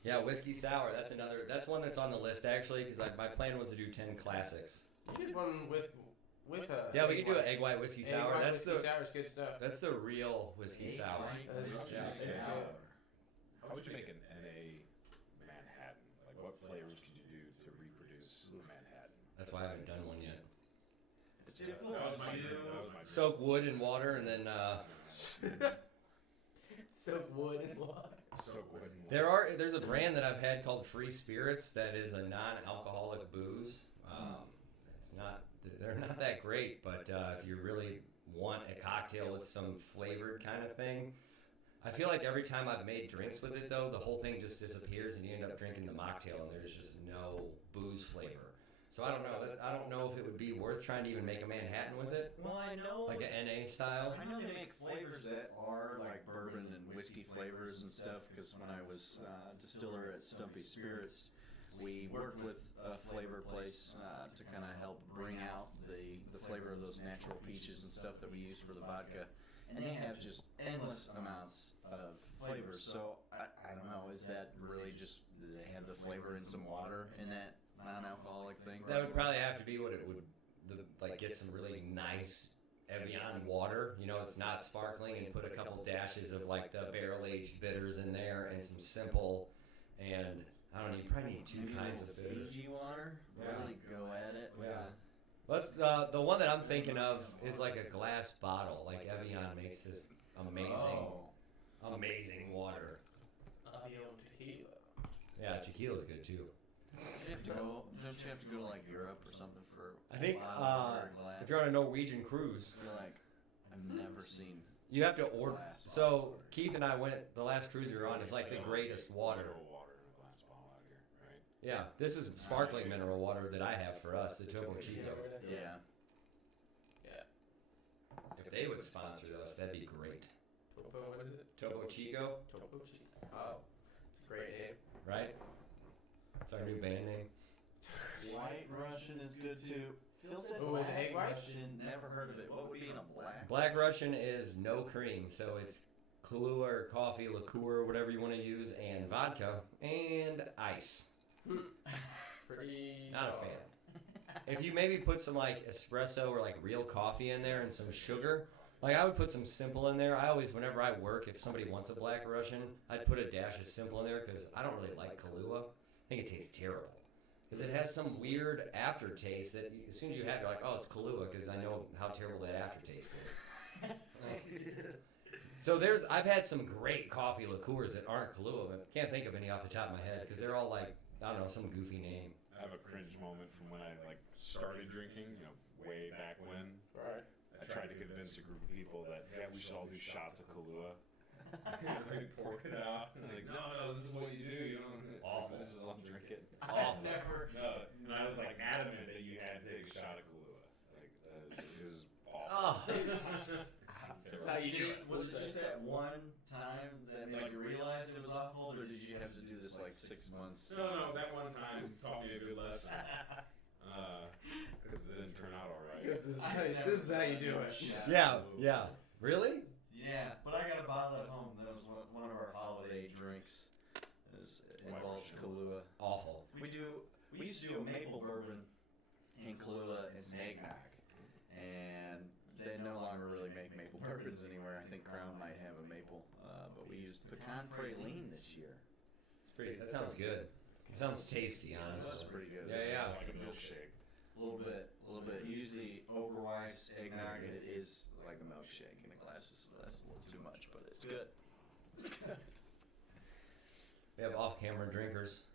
Yeah, whiskey sour. That's another. That's one that's on the list actually, because my plan was to do 10 classics. You did one with Yeah, we could do an egg white whiskey sour. That's the sour's good stuff. that's the real whiskey Egg sour. white That's whiskey just- sour. How would you make an NA Manhattan? Like, what flavors could you do to reproduce Manhattan? That's why I haven't done one yet. It's difficult That was to my do. Soak wood in water and then Soak wood and water. So good. there's a brand that I've had called Free Spirits that is a non-alcoholic booze. They're not that great, but if you really want a cocktail with some flavored kind of thing, I feel like every time I've made drinks with it though, the whole thing just disappears and you end up drinking the mocktail and there's just no booze flavor. So I don't know. I don't know if it would be worth trying to even make a Manhattan with it, Well, I know. like an NA style. I know they make flavors that are like bourbon and whiskey flavors and stuff. Because when I was distiller at Stumpy Spirits, we worked with a flavor place to kind of help bring out the flavor of those natural peaches and stuff that we use for the vodka. And they have just endless amounts of flavors. So I don't know. Is that really just do they have the flavor in some water in that non-alcoholic thing? That would probably have to be what it would, like get some really nice Evian water. You know, it's not sparkling, and put a couple dashes of like the barrel-aged bitters in there and some simple, and I don't know, you probably need two Maybe a kinds little of bitters. Fiji water. Really go at it. with Yeah. the- Let's, the one that I'm thinking of is like a glass bottle. Like Evian makes this amazing water. Tequila. Yeah, tequila's good too. Don't you have to go to like Europe or something for I think a water glass? if you're on a Norwegian cruise, I feel like I've never seen. you have to order. Glass So Keith and I went the last cruise we were on. It's like the greatest water. Mineral water in a glass bottle out here, right? Yeah, this is sparkling mineral water that I have for us, the Topo Chico. Yeah. If they would sponsor us, that'd be great. What is it? Topo Chico, Topo Chico. Oh, it's a great name. right? It's our new band name. White Russian is good too. Phil said Oh, black egg white? Russian. Never heard of it. What would be in a black? Black Russian is no cream, so it's Kahlua or coffee, liqueur, whatever you want to use, and vodka, and ice. Pretty. Not a fan. If you maybe put some like espresso or like real coffee in there and some sugar, like I would put some simple in there. I always, whenever I work, if somebody wants a Black Russian, I'd put a dash of simple in there because I don't really like Kahlua. I think it tastes terrible because it has some weird aftertaste that as soon as you have it, you're like, oh, it's Kahlua because I know how terrible that aftertaste is. So I've had some great coffee liqueurs that aren't Kahlua, but can't think of any off the top of my head because they're all like, I don't know, some goofy name. I have a cringe moment from when I started drinking, way back when. Right. I tried to convince a group of people that we should all do shots of Kahlua. I poured it out. And no, this is what you do. You don't. Awful. This is all I'm drinking. Awful. No, and I was adamant that you had to take a shot of Kahlua. It was awful. Oh. That's how you do it. Was it just that one time that made you realize it was awful, or did you have to do this 6 months? No, that one time taught me a good lesson. Because it didn't turn out all right. This is how you do it. Yeah. Really? Yeah, but I got a bottle at home. That was one of our holiday drinks. Kahlua. Awful. We used to do a maple bourbon in Kahlua and some eggnog, and they no longer really make maple bourbons anywhere. I think Crown might have a maple, but we used pecan praline this year. That sounds good. It sounds tasty, honestly. That's pretty good. Yeah. Like a milkshake. A little bit. Usually Overweiss eggnog, it is like a milkshake in a glass. That's a little too much, but it's good. We have off-camera drinkers.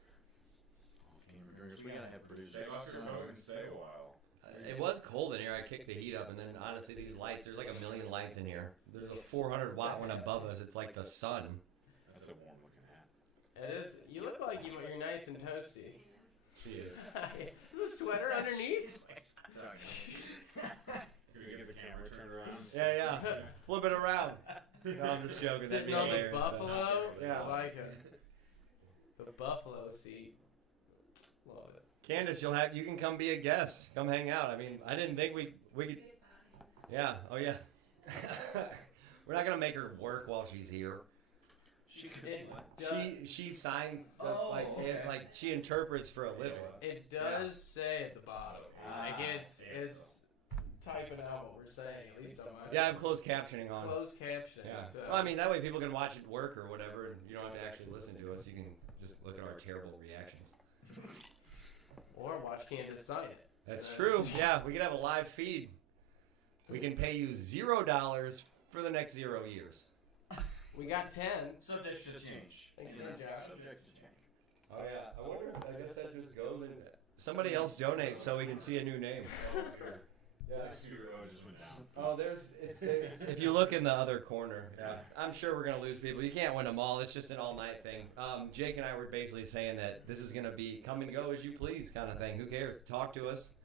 Off-camera drinkers. We gotta have producers. Take off your coat and stay a while. It was cold in here. I kicked the heat up, and then honestly, these lights, there's like a million lights in here. There's a 400 watt one above us. It's like the sun. That's a warm looking hat. It is. You look like you're nice and toasty. She is. The sweater underneath. You're gonna get the camera turned around? Yeah. Flip it around. No, I'm just joking. That'd Sitting be on the hilarious. buffalo. Yeah. I like it. The buffalo seat. Love it. Candace, you can come be a guest. Come hang out. I mean, I didn't think we could. Yeah. Oh yeah. We're not gonna make her work while she's here. She could. She signed okay. like she interprets for a living. It does say at the bottom. Like it's typing out what we're saying. At least on my. Yeah, I have closed captioning on. Closed captioning. Yeah. So. Well, I mean, that way people can watch at work or whatever, and you don't have to actually listen to us. You can just look at our terrible reactions. Or watch Candace sign it. That's true. Yeah, we could have a live feed. We can pay you $0 for the next 0 years. We got 10. Subject to change. Thank you, Josh. Subject to change. Oh yeah, I wonder. I guess that just goes in. Somebody else donates so we can see a new name. Yeah. It just went down. Oh, if you look in the other corner, I'm sure we're gonna lose people. You can't win them all. It's just an all-night thing. Jake and I were basically saying that this is gonna be come and go as you please kind of thing. Who cares? Talk to us.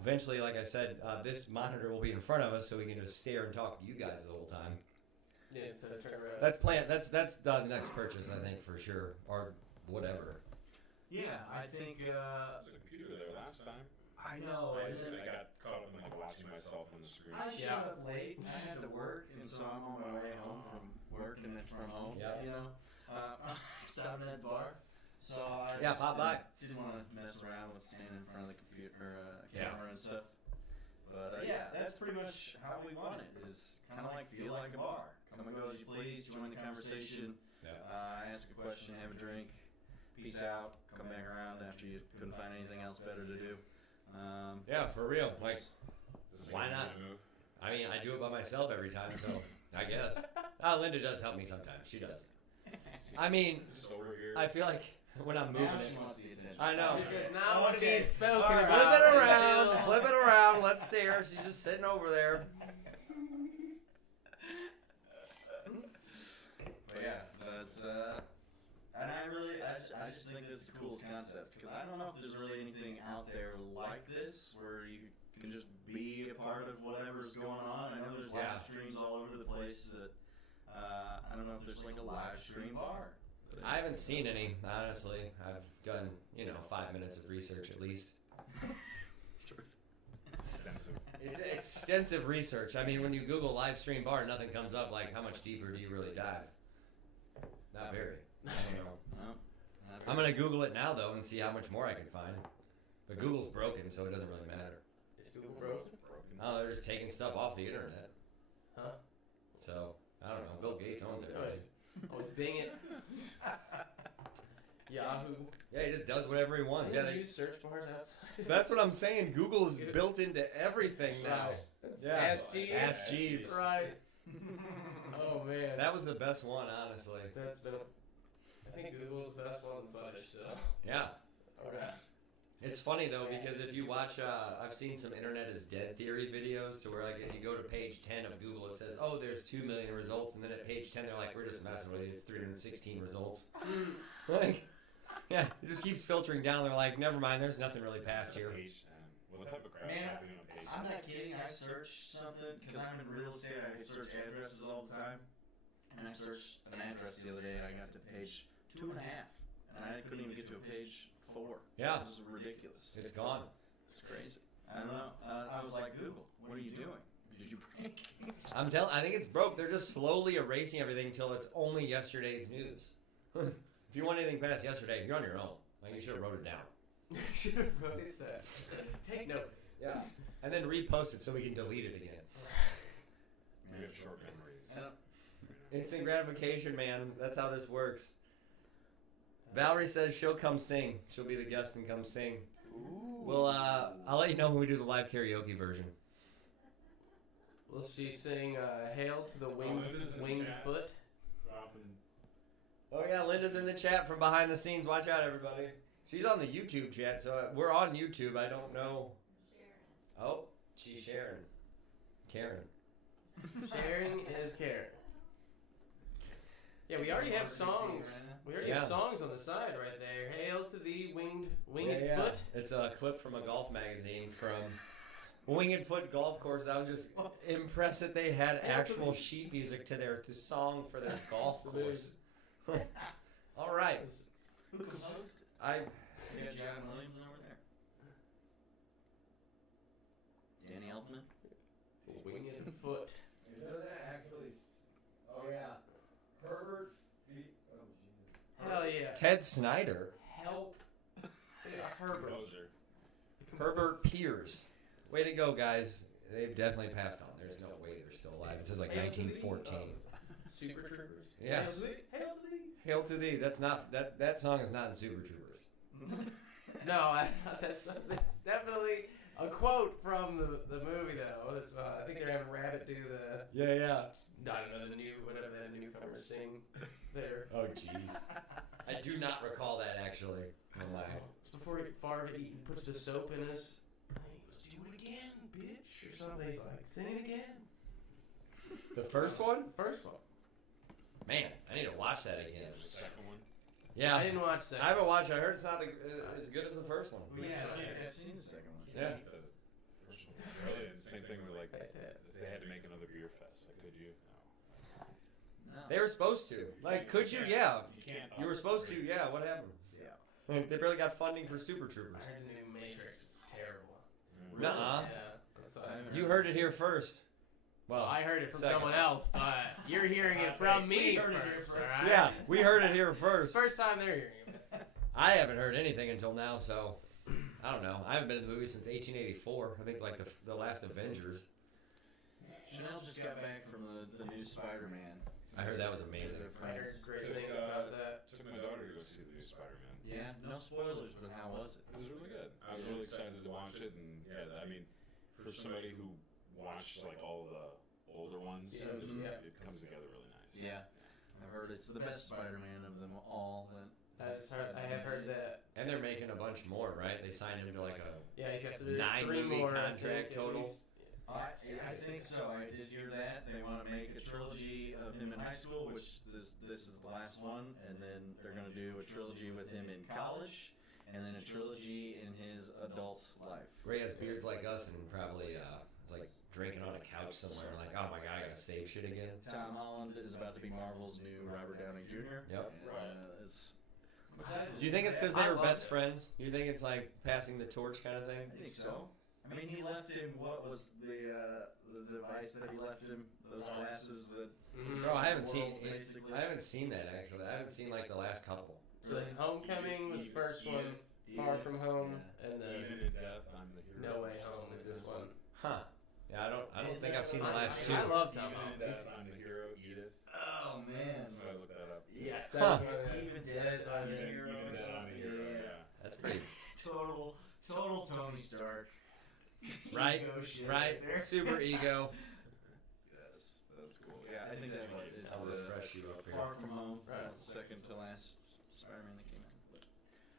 Eventually, like I said, this monitor will be in front of us, so we can just stare and talk to you guys the whole time. Yeah, so turn around. That's the next purchase, I think, for sure, or whatever. Yeah, I think. There's a computer there last time. I know. I got caught up in like watching myself on the screen. I showed up late. I had to work, and so I'm on my way home from work and then from home. Yeah. You know, stopping at the bar. So I pop by. Didn't want to mess around with standing in front of the computer, camera and stuff. But yeah, that's pretty much how we want it. Is kind of like feel like a bar. Come and go as you please. Join the conversation. Ask a question. Have a drink. Peace out. Come back around after you couldn't find anything else better to do. Yeah, for real. Like, Is this why a not? move? I mean, I do it by myself every time, so I guess. Linda does help me sometimes. She does. I mean, Just over here. I feel like when I'm moving Now it. she wants the attention. I know. Because now what Okay. he's spoken All right. about. Flip it around. Let's see her. She's just sitting over there. But yeah, that's and I just think this is the coolest concept because I don't know if there's really anything out there like this where you can just be a part of whatever's going on. I know there's live streams all over the place. That I don't know if there's like a live stream bar. I haven't seen any, honestly. I've done, 5 minutes of research at least. Extensive. It's extensive research. I mean, when you Google live stream bar, nothing comes up like how much deeper do you really dive? Not very. I don't know. No, I'm going to Google it now, though, and see how much more I can find. But Google's broken, so it doesn't really matter. It's Google broken. Oh, they're just taking stuff off the internet. Huh? So, I don't know. Bill Gates owns everything. Always Bing it. Yahoo. Yeah, he just does whatever he wants. Yeah, Yeah, they use search bars outside. that's what I'm saying. Google is built into everything now. Yeah. Ask Jeeves. Ask Jeeves. Right. Oh man. That was the best one, honestly. That's been. I think Google's the best one on Sunday still. Yeah. Okay. It's funny though because if you watch, I've seen some internet is dead theory videos to where like if you go to page 10 of Google, it says, oh, there's 2 million results, and then at page 10 they're like, we're just messing with you. It's 316 results. Like, yeah, it just keeps filtering down. They're like, never mind, there's nothing really past here. Page 10. What type of crap is Man, happening on page 10? I'm not kidding. I searched something because I'm in real estate. I search addresses all the time, and I searched an address the other day, and I got to page 2.5, and I couldn't even get to a page 4. Yeah. It was ridiculous. It's gone. It's crazy. I don't know. I was like, Google, what are you doing? Did you break? I think it's broke. They're just slowly erasing everything until it's only yesterday's news. If you want anything past yesterday, you're on your own. Like, you should have wrote it down. Should have wrote it down. Take note. Yeah. And then repost it so we can delete it again. We have short memories. Instant gratification, man. That's how this works. Valerie says she'll come sing. She'll be the guest and come sing. Ooh. Well, I'll let you know when we do the live karaoke version. Will she sing Hail to the Winged Foot? Oh, yeah, Linda's in the chat from behind the scenes. Watch out, everybody. She's on the YouTube chat, so we're on YouTube. I don't know. Oh, she's Sharon. Karen. Sharing is Karen. Yeah, we already have songs. We already have songs on the side right there. Hail to the Winged Foot. It's a clip from a golf magazine from Winged Foot Golf Course. I was just impressed that they had actual sheet music to their song for their golf course. All right. Who composed it? We got John Williams over there. Danny Elfman. Winged Foot. It doesn't actually. Oh yeah, Herbert. Oh Jesus. Hell yeah. Ted Snyder. Help. Herbert. Herbert Pierce. Way to go, guys. They've definitely passed on. There's no way they're still alive. It says like 1914. Super Troopers. Yeah. Hail to thee. Hail to thee. Hail to thee. That's not that song is not in Super Troopers. No, that's definitely a quote from the movie though. That's I think they're having Rabbit do the. Yeah. I don't know the newcomers sing there. Oh jeez. I do not recall that actually. It's before Farva puts the soap in us. He goes, "Do it again, bitch," or something. He's like, "Sing it again." The first one? First one. Man, I need to watch that again. The second one? Yeah. I didn't watch that. I haven't watched it. I heard it's not as good as the first one. Yeah, I've seen the second one. Yeah. The first one. Really, the same thing with like, if they had to make another beer fest, like, could you? No. They were supposed to. Like, could you? Yeah. You can't. You were supposed to. Yeah. What happened? Yeah. They barely got funding for Super Troopers. I heard the new Matrix is terrible. Nuh-uh. Yeah. You heard it here first. Well, I heard it from second. someone else, but you're hearing it from me first. Right? Yeah, we heard it here first. First time they're hearing it. I haven't heard anything until now, so I don't know. I haven't been to the movie since 1884. I think like the last Avengers. Chanel just got back from the new Spider-Man. I heard that was amazing. I heard great things about that. Took my daughter to go see the new Spider-Man. Yeah, no spoilers, but how was it? It was really good. I was really excited to watch it, and yeah, I mean, for somebody who watched like all the older ones, it comes together really nice. Yeah, I've heard it's the best Spider-Man of them all. I have heard that. And they're making a bunch more, right? They signed him to like a He's got 9 three movie more contract total. I think so. I did hear that they want to make a trilogy of him in high school, which this is the last one, and then they're going to do a trilogy with him in college, and then a trilogy in his adult life. Ray has beards like us and probably like drinking on a couch somewhere. Like, oh my god, I gotta save shit again. Tom Holland is about to be Marvel's new Robert Downey Jr. Yep. Do you think it's because they were best friends? Do you think it's like passing the torch kind of thing? I think so. I mean, he left him. What was the device that he left him? Those glasses that. Bro, I haven't basically. I haven't seen that actually. I haven't seen like the last couple. So Homecoming was the first one. Far From Home, and then Even in Death, I'm the hero. No Way Home is this one. Huh. Yeah, I don't think I've seen the last two. I love Tom Even in Holland. Death, I'm the hero. Edith. Oh man. So I looked that up. Yes. Huh. Even Dead on the Even Hero. Death, I'm the hero. Yeah. That's pretty. Total Tony Stark. Right, Ego shit right. there. Super ego. Yes, that's cool. Yeah, I think that is I'll refresh you up here. Far From Home. Right. Second to last Spider-Man that came out. But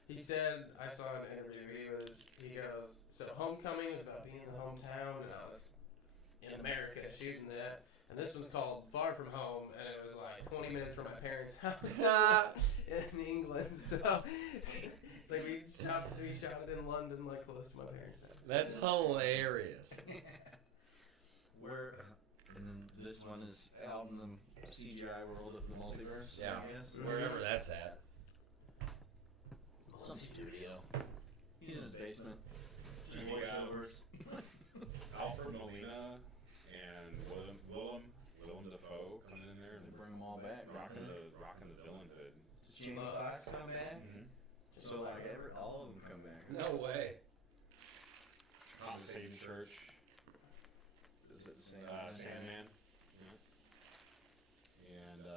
He said, I saw an interview, he goes, so Homecoming was about being in the hometown, and I was in America shooting that, and this was called Far From Home, and it was like 20 minutes from my parents' house in England, so it's like we shot it in London, like close to my parents' house. That's hilarious. and then this one is out in the CGI world of the multiverse. Yeah, I guess. wherever that's at. Some studio. He's in his basement. Just We got voiceovers. Alfred Molina and Willem Dafoe coming in there and They bring them all back, rocking rocking the villain hood. Just Jamie Foxx come back? So like all of them come back. No way. Conversation Church. Is it the same? Sandman. Yeah. And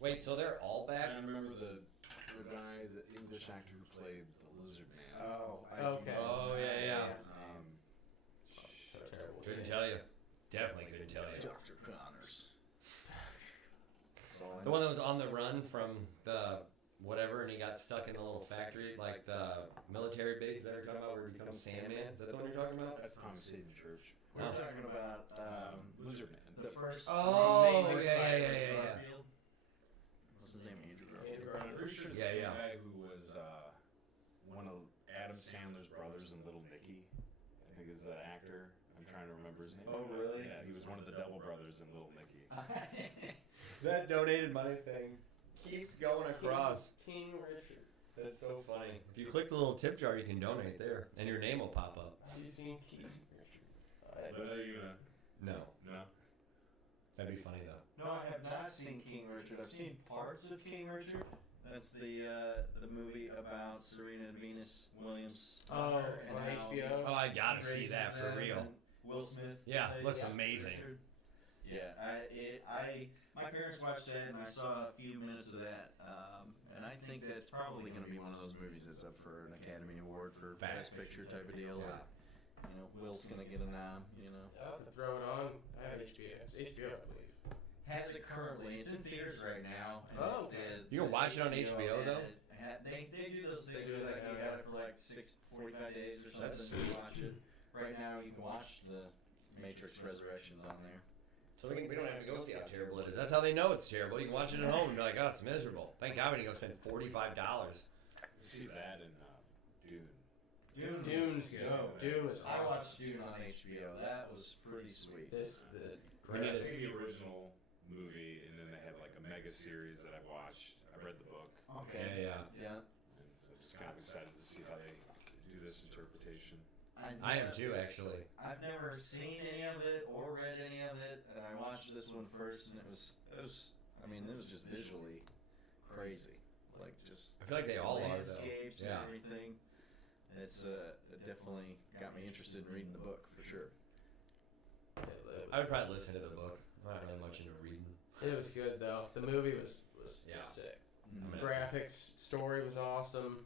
Wait, so they're all back? I remember the guy, the English actor who played the Lizard Man. Oh, Okay. Oh, yeah. So terrible. Couldn't tell you. Definitely couldn't tell you. Dr. Connors. The one that was on the run from the whatever, and he got stuck in the little factory, like the military base that you're talking about, where he becomes Sandman. Is that the one you're talking about? That's Conversation Church. We're talking about Lizard Man. the first. Oh, Amazing yeah. Spider-Man. What's his name? Andrew Garfield. I'm pretty sure Yeah, the yeah. guy who was one of Adam Sandler's brothers in Little Nicky, I think is the actor. I'm trying to remember his name. Oh, really? Yeah, he was one of the Devil brothers in Little Nicky. That donated money thing keeps going across. King Richard. That's so funny. If you click the little tip jar, you can donate there, and your name will pop up. Have you seen King Richard? but are you gonna? No. No. That'd be funny, though. No, I have not seen King Richard. I've seen parts of King Richard. That's the movie about Serena and Venus Williams. Oh, and on how HBO? Oh, I gotta see raises that for them, real. and Will Smith. Yeah, plays looks amazing. Richard. Yeah, my parents watched that, and I saw a few minutes of that, and I think that's probably going to be one of those movies that's up for an Academy Award for Best Picture type of deal. Yeah. Or, Will's going to get a nom. I'll have to throw it on. I have HBO. It's HBO, I believe. Has it currently? It's in theaters right now. And Oh, it's the- You can watch it on HBO, though? They do those things where like you have it for like 45 days or something. That's to watch it. Right now, you can watch the Matrix Resurrections on there. So we don't have to go see how terrible it is. That's how they know it's terrible. You can watch it at home and be like, oh, it's miserable. Thank God we didn't go spend $45. You see that in Dune. Dune's good. Dune was I awesome. watched Dune on HBO. That was pretty sweet. We need I to see the original movie, and then they had like a mega series that I've watched. I've read the book, Okay. Yeah. and so just kind of excited to see how they do this interpretation. I am too, actually. I've never seen any of it or read any of it, and I watched this one first, and it was just visually crazy. Like just I feel like they all are, though. landscapes Yeah. and everything. And it's it definitely got me interested in reading the book for sure. I would probably listen to the book. I'm not really much into reading. It was good though. The movie was Yeah. sick. Mm-hmm. Graphics, story was awesome.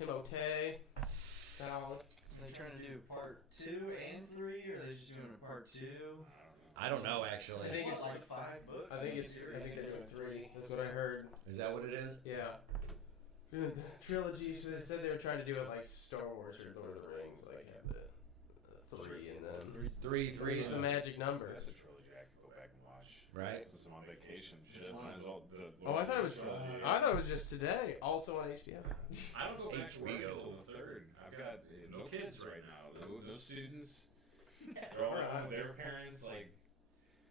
Timothée, solid. Are they trying to do part 2 and 3, or are they just doing a part 2? I don't know, actually. I think it's like 5 books. I think they're doing 3. That's what I heard. Is that what it is? Yeah. The trilogy. So they said they were trying to do it like Star Wars or Lord of the Rings, like have the 3 and then Three three's the magic number. That's a trilogy I could go back and watch. Right. Since I'm on vacation, shit, might as well. Oh, I thought it was. trilogy. I thought it was just today. Also on HBO. I don't go back to work HBO. until the 3rd. I've got no kids right now. No students. They're all at home with their parents. Like,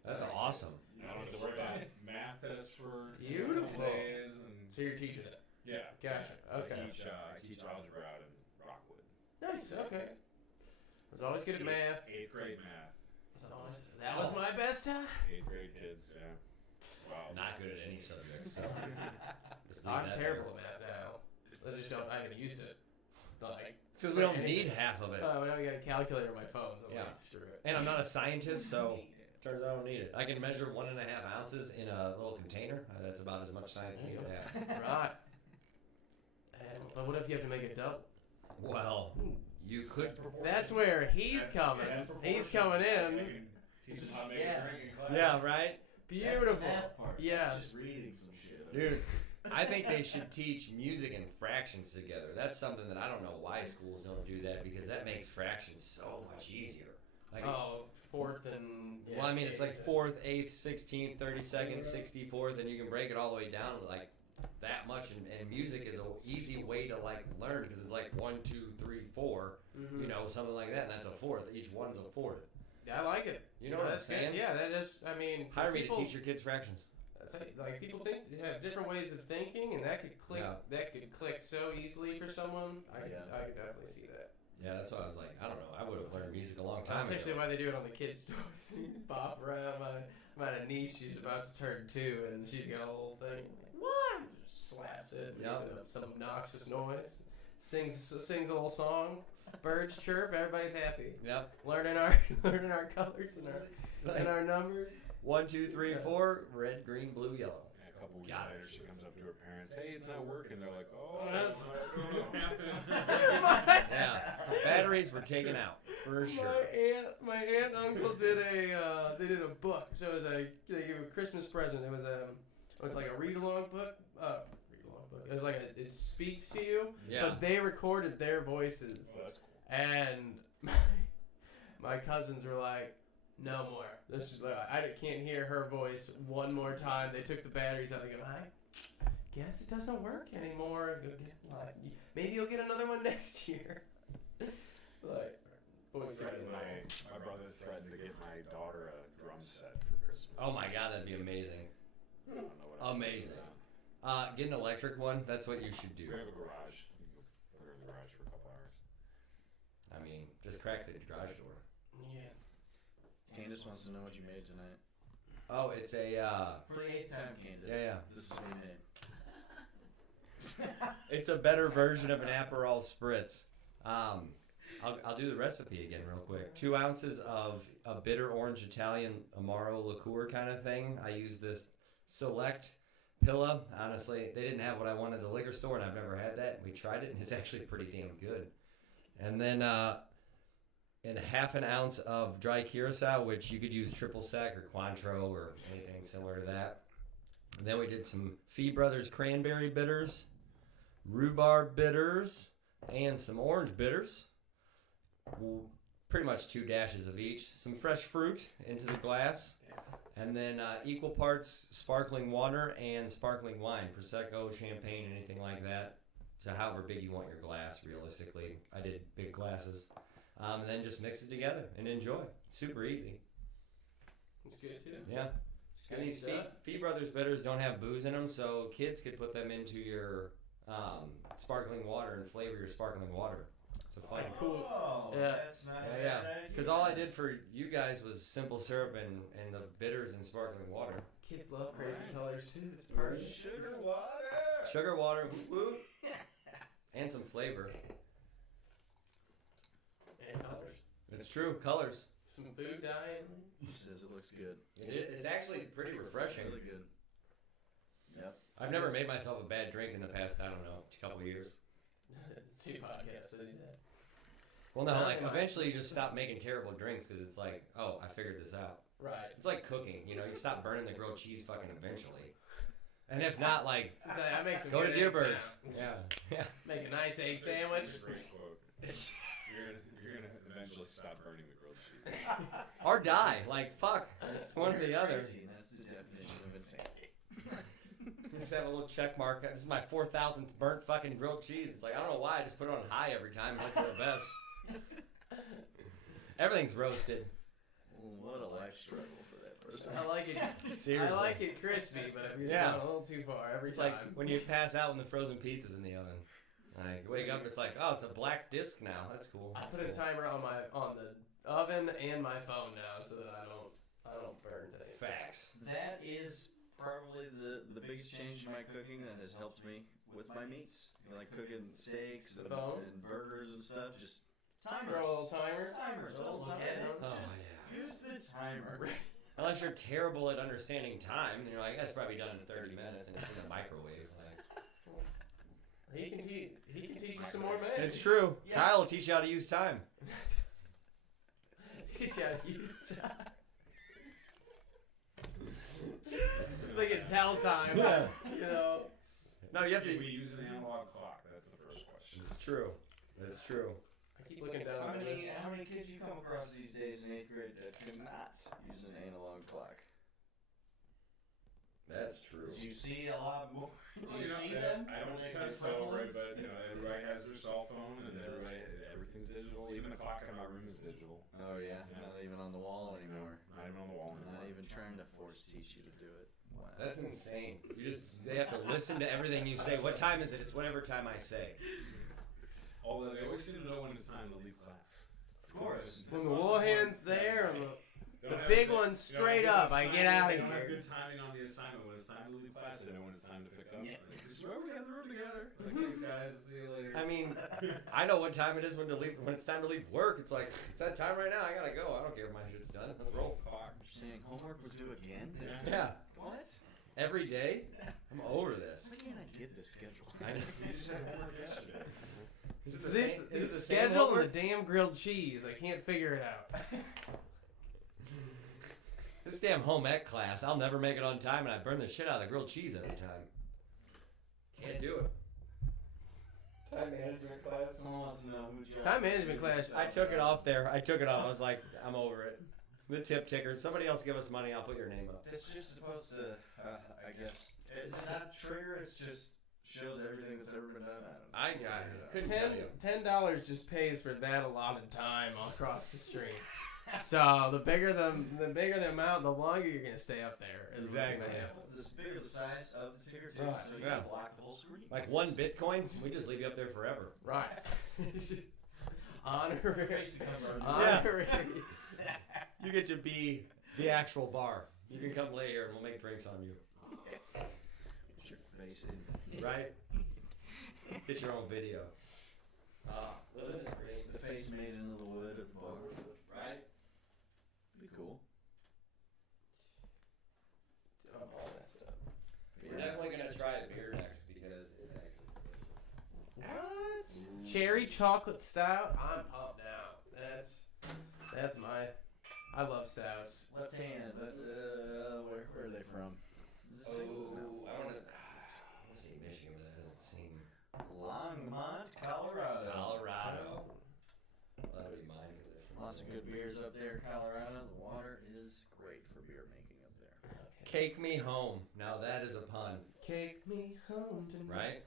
That's awesome. I don't have to worry about math tests for Beautiful. a couple days. And So you're teaching it. yeah, Gotcha. Okay. I teach algebra out in Rockwood. Nice. Okay. I was always good at math. 8th grade math. That was my best time. 8th grade kids. Yeah. Wow. Not good at any subject. So just leave I'm that terrible there. at math now. I just don't. I haven't used it. Like, Because we don't need half of it. Oh, now we got a calculator on my phone. So Yeah. like, screw it. And I'm not a scientist, so turns out I don't need it. I can measure 1.5 ounces in a little container. That's about as much science as you can have. Right. But what if you have to make it double? Well, you could. That's where he's coming. He's coming in. Teach them how to make Yes. a drink in class. Yeah, right? Beautiful. Yeah. Yeah. Just reading some shit. Dude, I think they should teach music and fractions together. That's something that I don't know why schools don't do that, because that makes fractions so much easier. Like, Oh, fourth and. well, I mean, it's like 4th, 8th, 16th, 32nd, 64th, and you can break it all the way down to like that much. And music is an easy way to like learn, because it's like 1, 2, 3, 4, you know, something like that, and that's a fourth. Each one's a fourth. I like it. You know what I'm That's saying? good. Yeah, that is. I mean, Hire me to people- teach your kids fractions. Like people think have different ways of thinking, and that could click. Yeah. That could click so easily for someone. I could definitely see that. Yeah, that's why I was like, I don't know. I would have learned music a long time That's actually ago. why they do it on the kids' toys. You bop around. I got a niece. She's about to turn 2, and she's got a whole thing. Like, 1, slaps it, Yep. makes some obnoxious noise, sings a little song, birds chirp, everybody's happy. Yep. Learning our colors and our numbers. 1, 2, 3, 4. Red, green, blue, yellow. Yeah, a couple weeks later, she comes up to her parents. Hey, it's not working. They're like, oh, That's- it's not going to happen. Yeah. Batteries were taken out for sure. My aunt and uncle did a book. So it was they gave a Christmas present. It was like a read along book. It was like it speaks to you. Yeah. But they recorded their voices. Oh, that's cool. And my cousins were like, no more. This is I can't hear her voice one more time. They took the batteries out. They go, I guess it doesn't work anymore. Maybe you'll get another one next year. Like, My brother threatened to get my daughter a drum set for Christmas. Oh my god, that'd be amazing. I don't know what I'm Amazing. gonna do with Get an electric one. That's what you should that. do. We have a garage. You can go put her in the garage for a couple hours. I mean, just crack the garage door. Yeah. Candace wants to know what you made tonight. Oh, it's a For the 8th time, Candace. Yeah. This is what you made. it's a better version of an Aperol Spritz. I'll do the recipe again real quick. 2 ounces of a bitter orange Italian Amaro liqueur kind of thing. I use this Select Pilla. Honestly, they didn't have what I wanted at the liquor store, and I've never had that. We tried it, and it's actually pretty damn good. And then and 1/2 ounce of dry curacao, which you could use triple sec or Cointreau or anything similar to that. And then we did some Fee Brothers Cranberry Bitters, Rhubarb Bitters, and some Orange Bitters. Pretty much 2 dashes of each. Some fresh fruit into the glass. And then equal parts sparkling water and sparkling wine. Prosecco, champagne, anything like that. So however big you want your glass, realistically. I did big glasses. And then just mix it together and enjoy. It's super easy. It's good too. Yeah. And these Fee Brothers bitters don't have booze in them, so kids could put them into your sparkling water and flavor your sparkling water. It's a fun. Oh, Yeah. that's not a Yeah. bad idea. Because all I did for you guys was simple syrup and the bitters and sparkling water. Kids love crazy colors too. It's Or perfect. sugar water. Sugar water, woo, and some flavor. And colors. It's true, colors. Some food dyeing. She says it looks good. It's actually pretty refreshing. Really good. Yep. I've never made myself a bad drink in the past, I don't know, couple years. 2 podcasts that he's had. Well, no, like eventually you just stop making terrible drinks because it's like, oh, I figured this out. Right. It's like cooking, you stop burning the grilled cheese fucking eventually. And if not, like, I make some go to good Deerberg's. eggs now. Yeah. Make a nice egg sandwich. That's a great quote. You're gonna eventually stop burning the grilled cheese. Or die. Like, fuck. It's one or the other. Crazy, that's the definition of insanity. Just have a little check mark. This is my 4,000th burnt fucking grilled cheese. It's like, I don't know why. I just put it on high every time and hope for the best. Everything's roasted. What a life struggle for that person. I like it. Seriously. I like it crispy, but I've Yeah. gone a little too far every It's time. like when you pass out when the frozen pizza's in the oven. Like, you wake up, it's like, oh, it's a black disc now. That's cool. I That's put a cool. timer on the oven and my phone now so that I don't burn things. Facts. That is probably the biggest change in my cooking that has helped me with my meats. Like cooking steaks and burgers and stuff. Just Timers. Throw a little timer. Timers. Don't look at it. Oh, Just yeah. use the timer. Unless you're terrible at understanding time, then you're like, that's probably done in 30 minutes and it's in a microwave. Like, He can teach you some more math. it's true. Yes. Kyle will teach you how to use time. Teach you how to use time. They can tell time. Yeah. No, you have Can to. we use an analog clock? That's the first question. It's true. It's true. I keep looking down how at many this. kids you come across these days in 8th grade that cannot use an analog clock? That's true. You see a lot more. Do you see I them? don't When they tend to get celebrate, prevalent? but everybody has their cell phone and everything's digital. Even the clock in my room is digital. Oh yeah, Yeah. not even on the wall anymore. Not even on the wall anymore. Not even trying to force teach you to do it. Wow. That's insane. They have to listen to everything you say. What time is it? It's whatever time I say. Although they always seem to know when it's time to leave class. Of course. When the wool hand's there, and The big one straight up. I get out of They don't have here. good timing on the assignment. When it's time to leave class, they know when it's time to pick up. Yeah. Like, just remember we have the room together. Like, thanks guys, see you later. I mean, I know what time it is when to leave. When it's time to leave work, it's like it's that time right now. I gotta go. I don't care if my shit's done. Let's roll. You're saying homework was due again? Yeah. What? Every day. I'm over this. Why can't I get this schedule? I know. You just had homework yesterday. Is it This the is the same schedule homework? and the damn grilled cheese. I can't figure it out. This damn home ec class, I'll never make it on time, and I burn the shit out of the grilled cheese every time. Can't do it. Time management class. Someone wants to know who Joe. Time management class. I took it off there. I took it off. I was like, I'm over it. The tip ticker. Somebody else give us money. I'll put your name up. It's just supposed to, I guess. It's not trigger. It's just shows everything that's ever been done. I don't know. I couldn't tell you. $10 just pays for that allotted time across the stream. So the bigger the amount, the longer you're gonna stay up there. Is what's Exactly. gonna happen. The bigger the size of the ticker too, Right, so you yeah. can block the whole screen. Like 1 Bitcoin, we just leave you up there forever. Right. Honorary. Face becomes our new- Honorary. You get to be the actual bar. You can come lay here and we'll make drinks on you. Put your face in. Right? Get your own video. Living in the green. The face made into the wood of the bar. Right? Be cool. All that stuff. We're definitely going to try the beer next because it's actually delicious. What? Cherry chocolate stout? I'm pumped now. That's my. I love stouts. Left hand. That's where are they from? Is it St. Louis now? I want to see Michigan, but that doesn't seem. Longmont, Colorado. Colorado. Well, that'll be mine because there's Lots of good beers up there, Colorado. The water is great for beer making up there. Cake me home. Now that is a pun, Take me home tonight. right?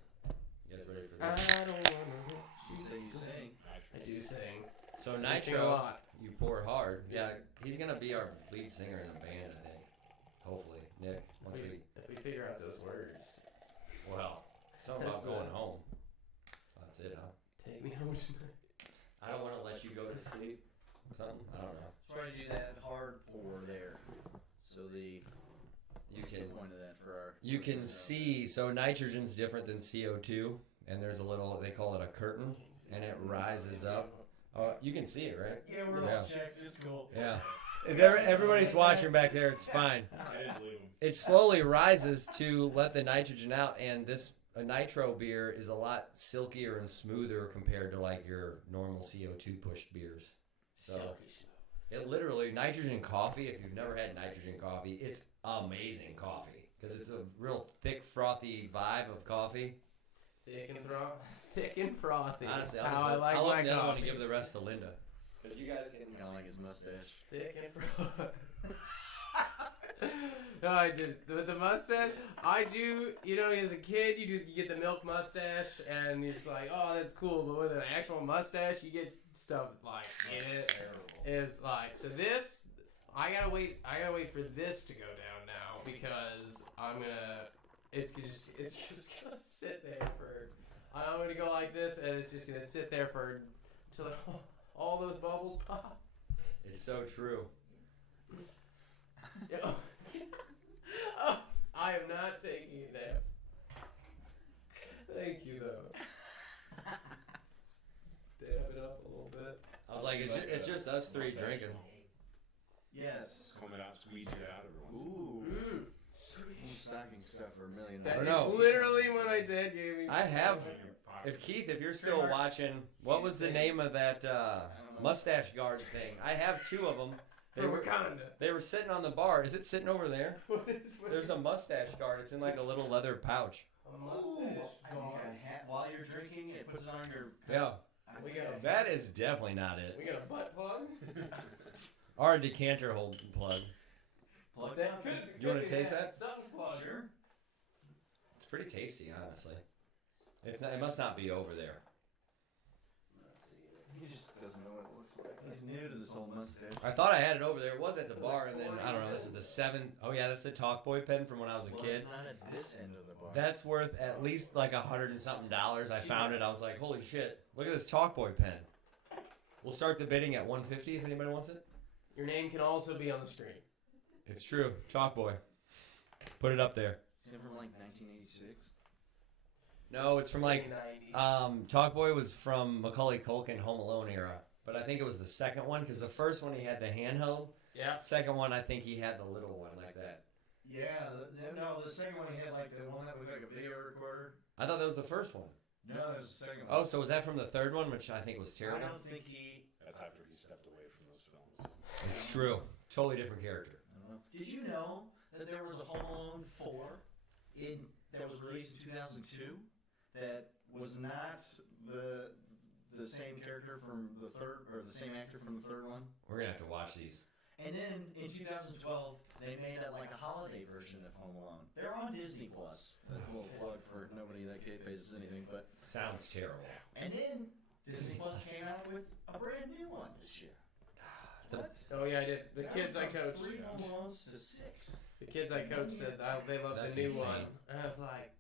You guys ready for I this? don't wanna. You say you sing. I do sing. So I sing a Nitro, lot. you pour hard. Yeah, he's gonna be our lead singer in the band, I think. Hopefully, Nick. Once we, If we figure out those words. well, something about That's going it. home. That's it, huh? Take me home tonight. I don't want to let you go to sleep. Something. I don't know. Try to do that hard pour there. So You what's can the point of that for our you can listeners out see. So nitrogen's different than CO2, and there's a little. They call it a curtain, and it rises up. Oh, you can see it, right? there? Yeah, we're Yeah. all checked. It's cool. Yeah. Is everybody's watching back there? It's fine. I didn't believe him. It slowly rises to let the nitrogen out, and a nitro beer is a lot silkier and smoother compared to like your normal CO2 pushed beers. So it literally nitrogen coffee. If you've never had nitrogen coffee, it's amazing coffee because it's a real thick, frothy vibe of coffee. Thick and frothy. Honestly, How I like I'll my let the other one coffee. and give the rest to Linda. But you guys can. Kind of like his mustache. Thick and frothy. No, I did. With the mustache, I do. You know, as a kid, you get the milk mustache, and you're just like, oh, that's cool. But with an actual mustache, you get stuff like in it. It's like, so this, I gotta wait for this to go down now because it's just gonna sit there for. I'm gonna go like this, and it's just gonna sit there for till all those bubbles pop. It's so true. Oh, I am not taking a nap. Thank you, though. Dab it up a little bit. I was like, it's just us three drinking. Yes. Comb it out, squeeze it out every once. Ooh. Stocking stuffer, $1,000,000. That don't is know. literally what my dad gave me. I have. In your pocket. If Keith, if you're still watching, what was the name of that mustache guard thing? I have 2 of them. For Wakanda. They were sitting on the bar. Is it sitting over there? What is There's a mustache guard. It's in like a little leather pouch. a Ooh, mustache I think guard. a hat while you're drinking, it puts it on your. Yeah, I We think got I- that is definitely not it. We got a butt plug? Or a decanter hold plug. Plug That something. could You wanna be taste that? Something plug. Sure. It's pretty tasty, honestly. It's not. It must not be over there. He just doesn't know what it looks like. He's new to this whole mustache. I thought I had it over there. It was at the bar, and then I don't know. This is the 7th. Oh yeah, that's the Talk Boy pen from when I was a Well, kid. it's not at this end of the bar. That's worth at least like $100 and something. I found it. I was like, holy shit! Look at this Talk Boy pen. We'll start the bidding at $150 if anybody wants it. your name can also be on the stream. It's true. Chalk Boy. Put it up there. Is it from like 1986? No, it's from like 90s. Chalk Boy was from Macaulay Culkin Home Alone era, but I think it was the second one because the first one he had the handheld. Yeah. Second one I think he had the little one like that. Yeah, the second one he had like the one that looked like a video recorder. I thought that was the first one. No, that was the second one. Oh, so was that from the third one, which I think was I terrible? don't think he. That's after he stepped away from those films. It's true. Totally different character. I don't know. Did you know that there was a Home Alone 4 that was released in 2002 that was not the same character from the third, or the same actor from the third one? We're gonna have to watch these. And then in 2012, they made like a holiday version of Home Alone. They're on Disney Plus. That's a little plug for nobody that pays us anything, but Sounds terrible. and then Disney Plus came out with a brand new one this year. What? Oh yeah, I did. The That kids I went from coached. 3 Home Alones to 6. The kids I coached said they loved That's the new insane. one. And I was like,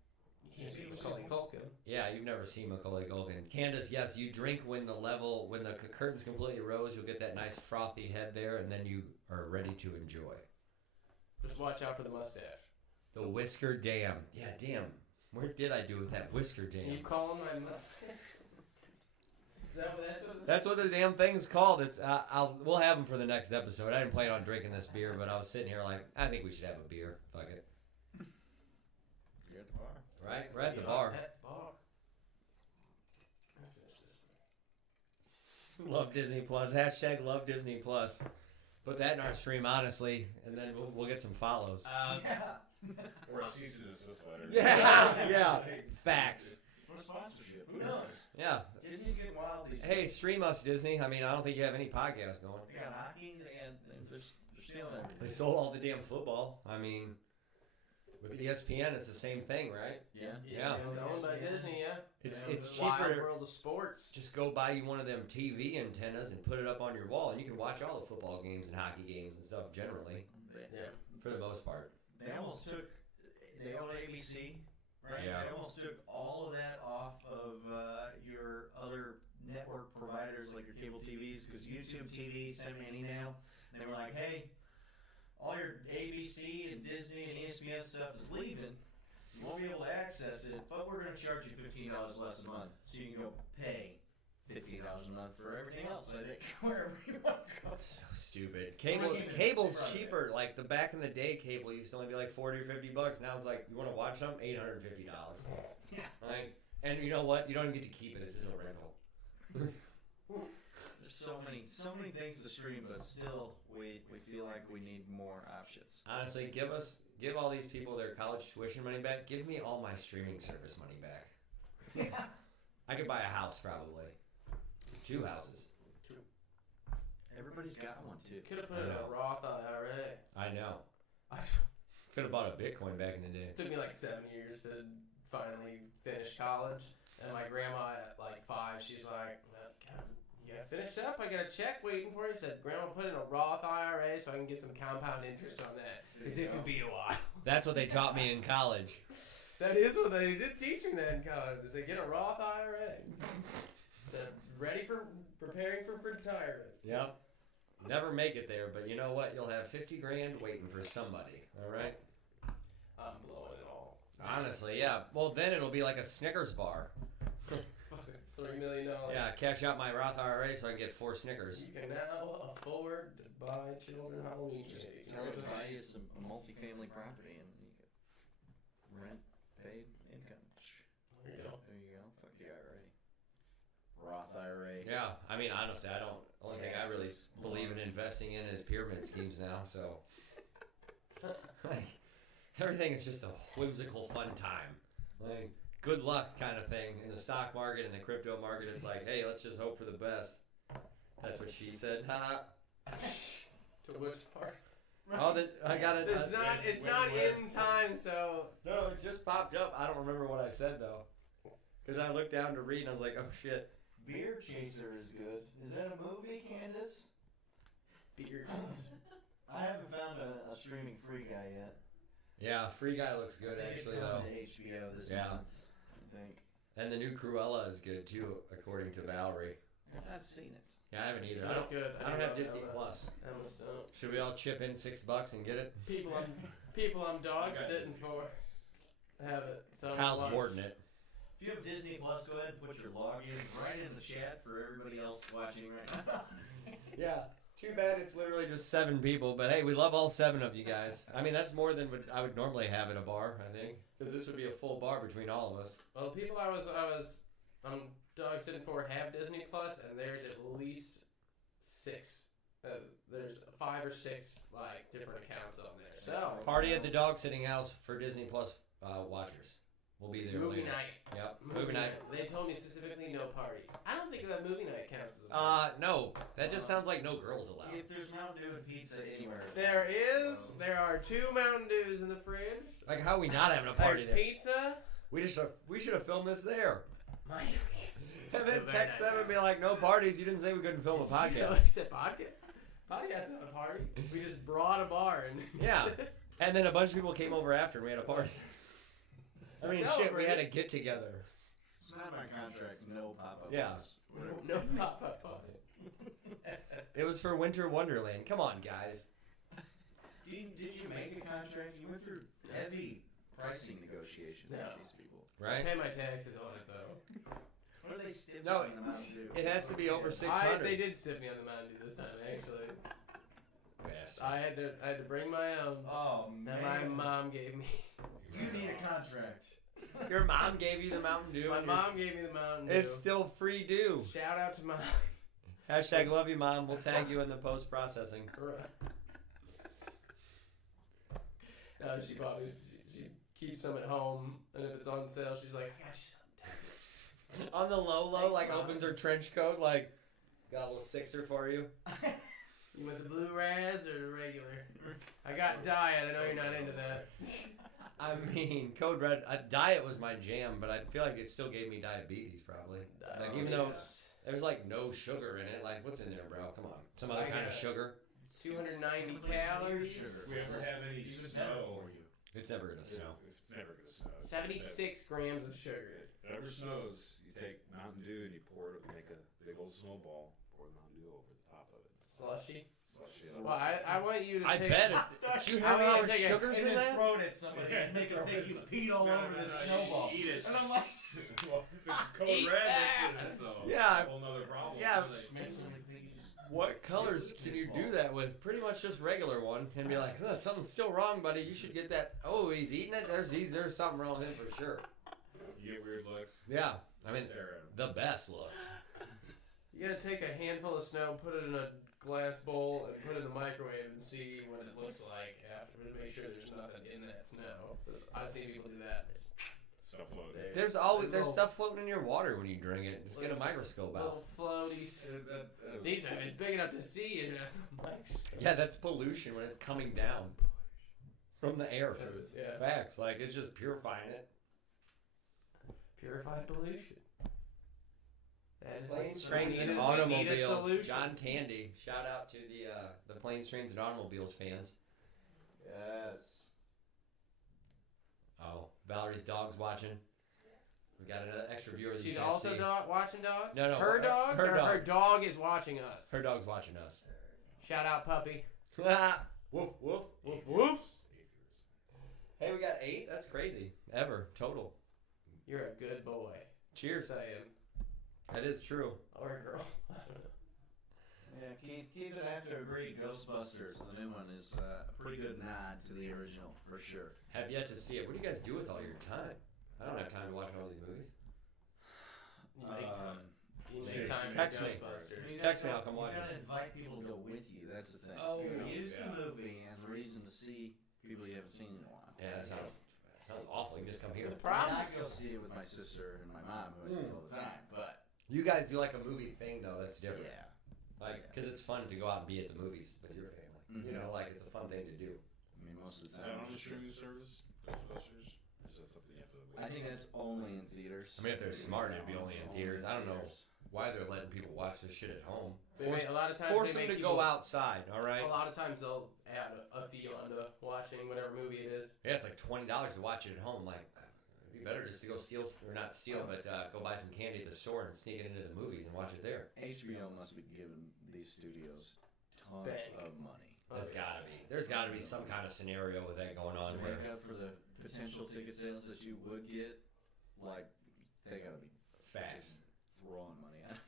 you can't beat Macaulay Culkin. Yeah, you've never seen Macaulay Culkin. Candace, yes, you drink when the curtains completely rose. You'll get that nice frothy head there, and then you are ready to enjoy. Just watch out for the mustache. The Whisker Dam. Yeah, damn. Where did I do with that Whisker Can Dam? you call him my mustache? That's what That's what the damn thing's called. It's we'll have them for the next episode. I didn't plan on drinking this beer, but I was sitting here like, I think we should have a beer. Fuck it. You're at the bar. Right? We're at the bar. At bar. I finished this. Love Disney Plus. Hashtag love Disney Plus. Put that in our stream, honestly, and then we'll get some follows. Or a cease and desist letter. Yeah. Facts. For sponsorship. Who knows? Yeah. Disney's getting wild these Hey, days. stream us, Disney. I mean, I don't think you have any podcasts going. They got hockey. They're stealing everything. They sold all the damn football. I mean, with ESPN, it's the same thing, right? Yeah. Yeah. It's owned by Disney, yeah. It's Wild cheaper. world of sports. Just go buy you one of them TV antennas and put it up on your wall, and you can watch all the football games and hockey games and stuff generally, Yeah. for the most part. They almost took. They own ABC, right? Yeah. They almost took all of that off of your other network providers, like your cable TVs, because YouTube TV sent me an email. And they were like, "Hey, all your ABC and Disney and ESPN stuff is leaving. You won't be able to access it, but we're going to charge you $15 less a month, so you can go pay $15 a month for everything else. I think wherever you want to go." So stupid. Cable's cheaper. Like the back in the day, cable used to only be like $40 or $50. Now it's like, you want to watch something, $850. Yeah. Like, and you know what? You don't even get to keep it. It's just a rental. There's so many things to stream, but still, we feel like we need more options. Honestly, give all these people their college tuition money back. Give me all my streaming service money back. Yeah. I could buy a house probably. 2 houses. Everybody's got one too. Could have put it in a Roth IRA. I know. Could have bought a Bitcoin back in the day. It took me like 7 years to finally finish college. And my grandma at like 5, she's like, "You got finished up? I got a check waiting for you." I said, "Grandma, put in a Roth IRA so I can get some compound interest on that. Because it could be a while." That's what they taught me in college. That is what they did teach me that in college. They get a Roth IRA. Said, ready for preparing for retirement. Yep. Never make it there, but you know what? You'll have 50 grand waiting for somebody. All right. I'm blowing it all. Honestly, yeah. Well, then it'll be like a Snickers bar. $3 million. Yeah, cash out my Roth IRA so I can get 4 Snickers. You can now afford to buy children Halloween Just cake. tell them to buy you some multifamily property and you get rent paid income. There you go. There you go. Fuck the IRA. Roth IRA. Yeah, I mean, honestly, only thing I really believe in investing in is pyramid schemes now, so. Everything is just a whimsical fun time. Like, good luck kind of thing in the stock market and the crypto market. It's like, hey, let's just hope for the best. That's what she said. Ha. To which part? Oh, I got it. It's not in time, so. No, it just popped up. I don't remember what I said though, because I looked down to read and I was like, oh shit. Beer Chaser is good. Is that a movie, Candace? Beer. I haven't found a streaming free guy yet. Yeah, Free Guy looks good I think actually it's though. coming to HBO this Yeah. month. I think. And the new Cruella is good too, according to Valerie. I've not seen it. Yeah, I haven't either. Not good. I don't have Disney Plus. I almost don't. Should we all chip in $6 and get it? People I'm dog sitting for have it. So Kyle's hoarding it. If you have Disney Plus, go ahead and put your login right in the chat for everybody else watching right now. Yeah. Too bad it's literally just 7 people, but hey, we love all 7 of you guys. I mean, that's more than I would normally have at a bar, I think, because this would be a full bar between all of us. Well, people I'm dog sitting for have Disney Plus, and there's at least 6. There's 5 or 6 like different accounts on there. So Party at the dog sitting house for Disney Plus watchers. We'll be there movie later. night. Yep, movie night. They told me specifically no parties. I don't think that movie night counts as a party. No, that just sounds like no girls allowed. If there's Mountain Dew and pizza anywhere, There are 2 Mountain Dews in the fridge. Like, how are we not having a party There's there? pizza. We should have filmed this there. My And then text them and be like, no parties. You didn't say we couldn't film a podcast. I said podcast. Podcast is not a party. We just brought a bar and Yeah. And then a bunch of people came over after and we had a party. I mean, shit, we had a get together. It's not my contract. No pop-up. Yeah. No pop-up party. It was for Winter Wonderland. Come on, guys. Did you make a contract? You went through heavy pricing negotiations No. with these people. I Right? pay my taxes on it though. What are they stiffing No, the Mountain Dew? It has to be over 600. They did stiff me on the Mountain Dew this time actually. Yes. I had to bring my own. oh That my man, mom gave me. you need a contract. Your mom gave you the Mountain Dew. My and mom gave me the Mountain Dew. It's still free dew. Shout out to my. Hashtag love you, mom. We'll tag you in the post-processing. She keeps them at home, and if it's on sale, she's like, I got you something. On the low, Thanks, like Mom. opens her trench coat, like, got a little 6er for you. You want the blue raz or the regular? I got diet. I know you're not into that. I mean, Code Red, Diet was my jam, but I feel like it still gave me diabetes, probably. Like, even though there's, like, no sugar in it. Like, what's in there, bro? Come on. Some other kind of sugar? 290 calories. If we ever have any snow, It's never gonna snow. it's never gonna snow. 76 grams of sugar. If it ever snows, you take Mountain Dew and you pour it, make a big old snowball, pour the Mountain Dew over the top of it. Slushy. Slushy. Well, I want you to I take. bet it. Do you have I any want you to take sugars And in then that? throw it at somebody and make them think you peed all over this snowball. Eat it. And I'm like, Well, if it's code Eat red, that. that's a Yeah. whole nother problem. Yeah. Makes them think you just What colors can you do that with? Pretty much just regular one, and be like, oh, something's still wrong, buddy. You should get that. Oh, he's eating it. There's something wrong with him for sure. You get weird looks. Yeah, I mean, Stare at 'em. the best looks. You gotta take a handful of snow, put it in a glass bowl, and put it in the microwave and see what it looks like after to make sure there's nothing in that snow. 'Cause I've seen people do that. Stuff floating. There's stuff floating in your water when you drink it. Just get a microscope out. Little floaties. These are it's big enough to see in a microscope. Yeah, that's pollution when it's coming down from the air. Yeah. Facts, like it's just purifying it. Purified pollution. That is Planes, a- trains, we and need a automobiles. solution. John Candy. Shout out to the planes, trains, and automobiles fans. yes. Oh, Valerie's dog's watching. We got an extra viewer that you She's can't also see. watching dogs? No, Her dogs? her or dog. her dog is watching us? Her dog's watching us. Shout out, puppy. Woof, woof, woof, woof. Hey, we got 8? That's crazy. Ever. Total. You're a good boy. Cheers. Just saying. That is true. Or a girl. Yeah, Keith and I have to agree. Ghostbusters, the new one, is a pretty good nod to the original, for sure. Have yet to see it. What do you guys do with all your time? I don't have time to watch all these movies. You make time. You make Shit. time for Text me. Ghostbusters. Text me, I'll come watch You it. gotta invite people to go with you. That's the thing. Oh, Use yeah. the movie as a reason to see people you haven't seen in a while. Yeah, that sounds awful. You can just come here. The I problem. mean, I go see it with my sister and my mom, who I see all the time. But You guys do like a movie thing, though. That's different. yeah, Like, because it's fun to go out and be at the movies with your family. You know, like, it's a fun thing to do. I mean, most of Is the that time. on the streaming service? Ghostbusters? Or is that something you have to wait? I think that's only in theaters. I mean, if they're smart, it'd be only in theaters. I don't know why they're letting people watch this shit at home. A lot of times Force they them make to people, go outside, all right? A lot of times they'll add a fee onto watching whatever movie it is. Yeah, it's like $20 to watch it at home. Like, It'd be better just to go go buy some candy at the store and sneak it into the movies and watch it there. HBO must be giving these studios tons of money. That's gotta be. There's gotta be some kind of scenario with that going on. To make up for the potential ticket sales that you would get, like, they gotta be facts throwing money at.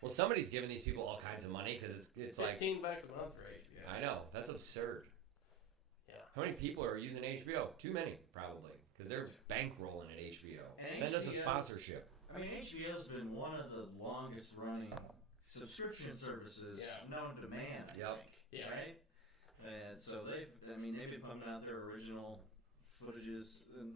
Well, somebody's giving these people all kinds of money because it's like $15 a month for HBO. I know, that's absurd. Yeah. How many people are using HBO? Too many, probably, because they're bankrolling at HBO. And Send us a HBO's sponsorship. I mean, HBO's been one of the longest running subscription services known to man, I think. Yeah. Right? And so they've been pumping out their original footages and,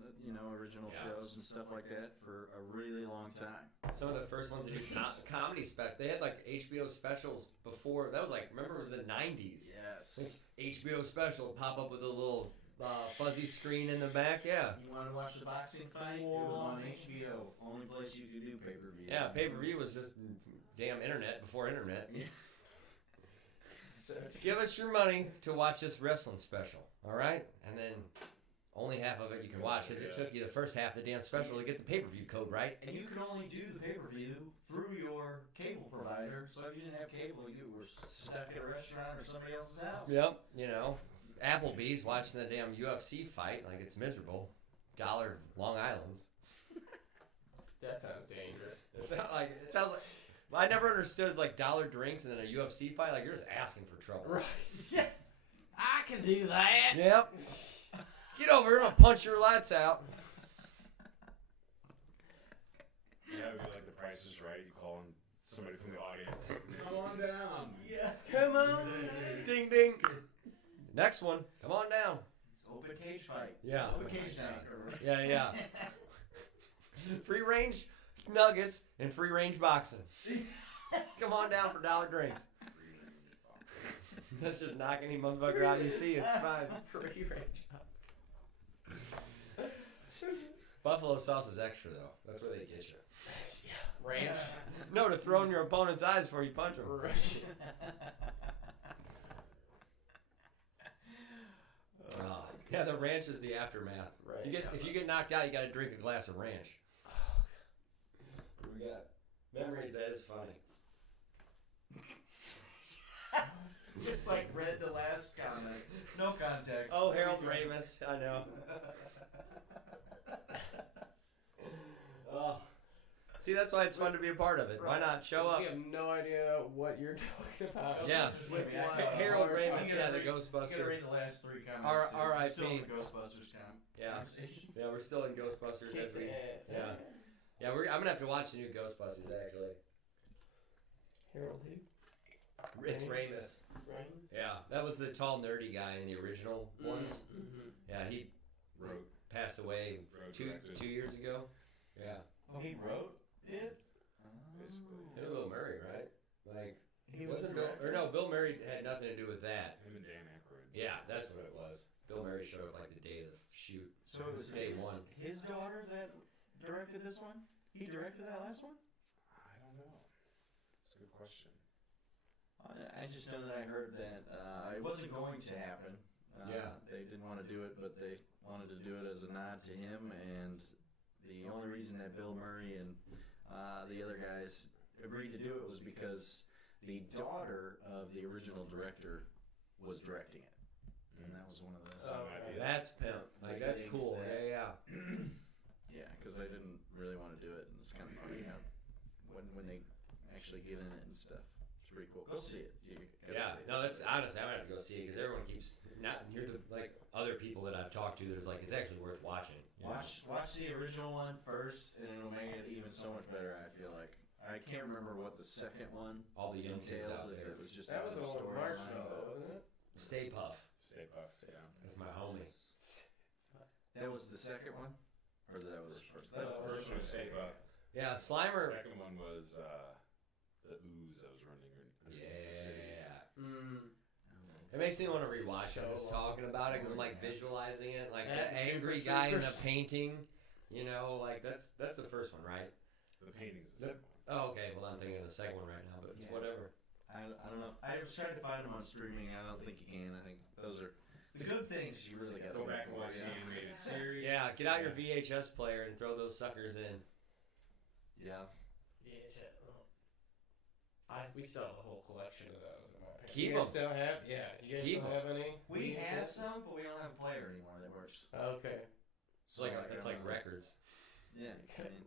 original shows and stuff like that for a really long time. Some of the first ones to do comedy spec. They had like HBO specials before. That was like, remember, it was the 90s. Yes. HBO special pop up with a little fuzzy screen in the back. Yeah. You want to watch the boxing fight? It was on HBO. Only place you could do pay-per-view. Yeah, pay-per-view was just damn internet before internet. Yeah. Give us your money to watch this wrestling special, all right? And then only half of it you can watch because it took you the first half of the damn special to get the pay-per-view code right. And you can only do the pay-per-view through your cable provider. So if you didn't have cable, you were stuck at a restaurant or somebody else's house. Yep, Applebee's watching the damn UFC fight like it's miserable. $1 Long Island's. That sounds dangerous. It sounds like. Well, I never understood. It's like $1 drinks and then a UFC fight. Like you're just asking for trouble. Right. Yeah. I can do that. Yep. Get over here and I'll punch your lights out. Yeah, it'd be like The Price is Right. You call in somebody from the audience. Come on down. Yeah. Come on. Ding ding. Next one. Come on down. It's open cage fight. Yeah. Open cage night. Yeah. Free range nuggets and free range boxing. Come on down for $1 drinks. That's just knock any motherfucker out you see. It's fine. Free range boxing. Buffalo sauce is extra though. That's where they get you. Ranch. No, to throw in your opponent's eyes before you punch him. Yeah, the ranch is the aftermath. Right. If you get knocked out, you got to drink a glass of ranch. We got memories. That is funny. Just like read the last comment. No context. Oh, Harold Ramis. I know. Oh. See, that's why it's fun to be a part of it. Why not show up? We have no idea what you're talking about. Yeah. Harold Ramis, the You Ghostbusters. gotta read the last 3 comments. R.I.P. Still in the Ghostbusters conversation. Yeah, we're still in Ghostbusters. Kick the ass. Yeah, I'm gonna have to watch the new Ghostbusters actually. Harold who? It's Ramis. Right. Yeah, that was the tall, nerdy guy in the original ones. Mm-hmm. Yeah, he Wrote. passed away Directed. 2 years ago. Yeah. Oh, he wrote it? Basically. Bill Murray, right? Like He was wasn't the Bill, or no, Bill Murray had nothing to do with that. Him and Dan Aykroyd. Yeah, that's what it was. Bill Murray showed up like the day of the shoot. So it was day one. his daughter that directed this one? He directed that last one? I don't know. That's a good question. I just know that I heard that it wasn't going to happen. Yeah. They didn't want to do it, but they wanted to do it as a nod to him. And the only reason that Bill Murray and the other guys agreed to do it was because the daughter of the original director was directing it. And that was one of those. Oh, Okay. That's pimp. Like that's things cool. that- Yeah. Yeah, because they didn't really want to do it. And it's kind of funny how when they actually get in it and stuff. It's pretty cool. Go see it. You gotta Yeah. see it. No, that's honestly. I'm gonna have to go see it because everyone keeps not. You're the like other people that I've talked to. There's like it's actually worth watching. you know? Watch the original one first, and it'll make it even so much better. I feel like I can't remember what the second one All the young kids out entailed. If there. it was just That was the another one with storyline, Marshmallow, but wasn't it? Stay Puff. Stay Puft, yeah. That's my homie. that was the second one, or that was the first. That was the First one was Stay Puft. Yeah, The Slimer. second one was the ooze that was running in the city. Yeah. Mm. It makes me want to rewatch it. I'm just talking about it because I'm like visualizing it, like the angry guy in the painting. You know, like that's the first one, right? The paintings is the second one. Oh, okay. Well, I'm thinking of the second one right now, but Yeah. whatever. I don't know. I was trying to find them on streaming. I don't think you can. I think those are The good things you really got to Go back and watch the animated series. Yeah, get out your VHS player and throw those suckers in. Yeah. We still have a whole collection of those. In my opinion. Keep you guys them. still have? Yeah. You guys Keep still have any? We have some, but we don't have a player anymore that works. Okay. It's like records. Yeah. I mean,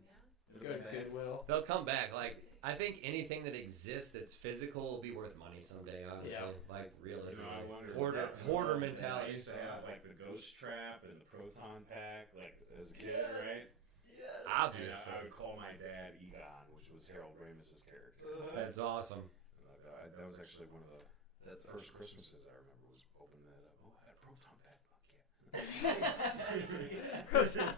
it'll Good come back. Goodwill. They'll come back. Like, I think anything that exists that's physical will be worth money someday, honestly. Yeah. Like, realistically. I wonder. Hoarder I mentality. used to have like the Ghost Trap and the Proton Pack, like as a kid, right? Yes. And Obviously. I would call my dad Egon, which was Harold Ramis's character. That's awesome. That was actually one of the That's first Christmases I remember was opening that up. Oh, I had a Proton Pack. Fuck yeah.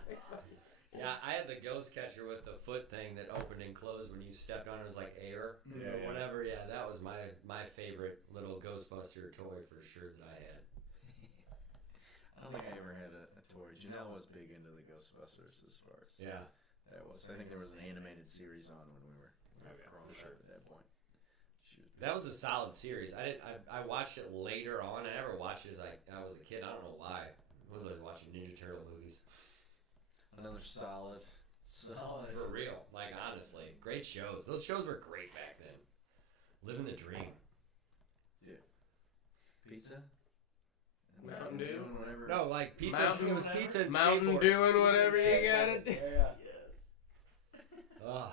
Yeah, I had the ghost catcher with the foot thing that opened and closed when you stepped on it. It was like air Yeah, or yeah. whatever. Yeah, that was my favorite little Ghostbuster toy for sure that I had. I don't think I ever had a toy. Janelle was big into the Ghostbusters as far as Yeah. that was. I think there was an animated series on when we were Oh, yeah, growing for sure. up at that point. She was That was a solid series. I watched it later on. I never watched it as I was a kid. I don't know why. I was always watching Ninja Turtle movies. another solid. For real. Like, honestly. Great shows. Those shows were great back then. Living the dream. Pizza. And Mountain Dew? doing whatever. No, like pizza. Mountain- it was pizza and Mountain skateboarding. doing whatever you gotta do. Yeah. Yes. Ugh.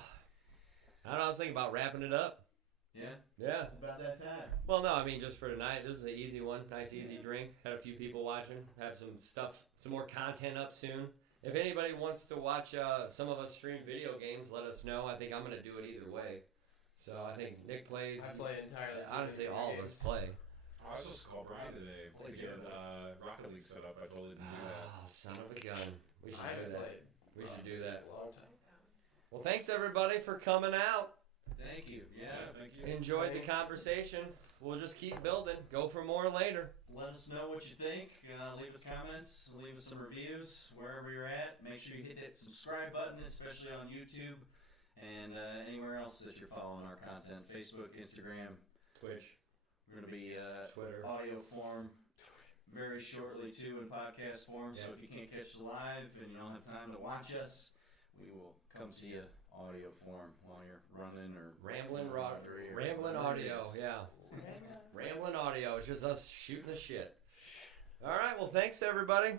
I don't know. I was thinking about wrapping it up. Yeah. Yeah. It's about that time. Well, no, I mean, just for tonight. This is an easy one. Nice, easy drink. Had a few people watching. Have some stuff, some more content up soon. If anybody wants to watch some of us stream video games, let us know. I think I'm going to do it either way. So I think Nick plays. I play entirely. Honestly, all of us play. I was supposed to call Brian today to get Rocket League set up. I totally didn't do that. Oh, son of a gun. We should I do haven't that. played. We should do that. A long time. Well, thanks everybody for coming out. Thank you. Yeah. Thank you. Enjoyed the conversation. We'll just keep building. Go for more later. Let us know what you think. Leave us comments. Leave us some reviews wherever you're at. Make sure you hit that subscribe button, especially on YouTube and anywhere else that you're following our content. Facebook, Instagram. Twitch. We're going to be Twitter. audio form very shortly too in podcast form. So if you can't catch us live and you don't have time to watch us, we will come to you audio form while you're running or Rambling doing laundry or Rambling whatever it audio, is. yeah. Rambling audio. It's just us shooting the shit. All right. Well, thanks everybody.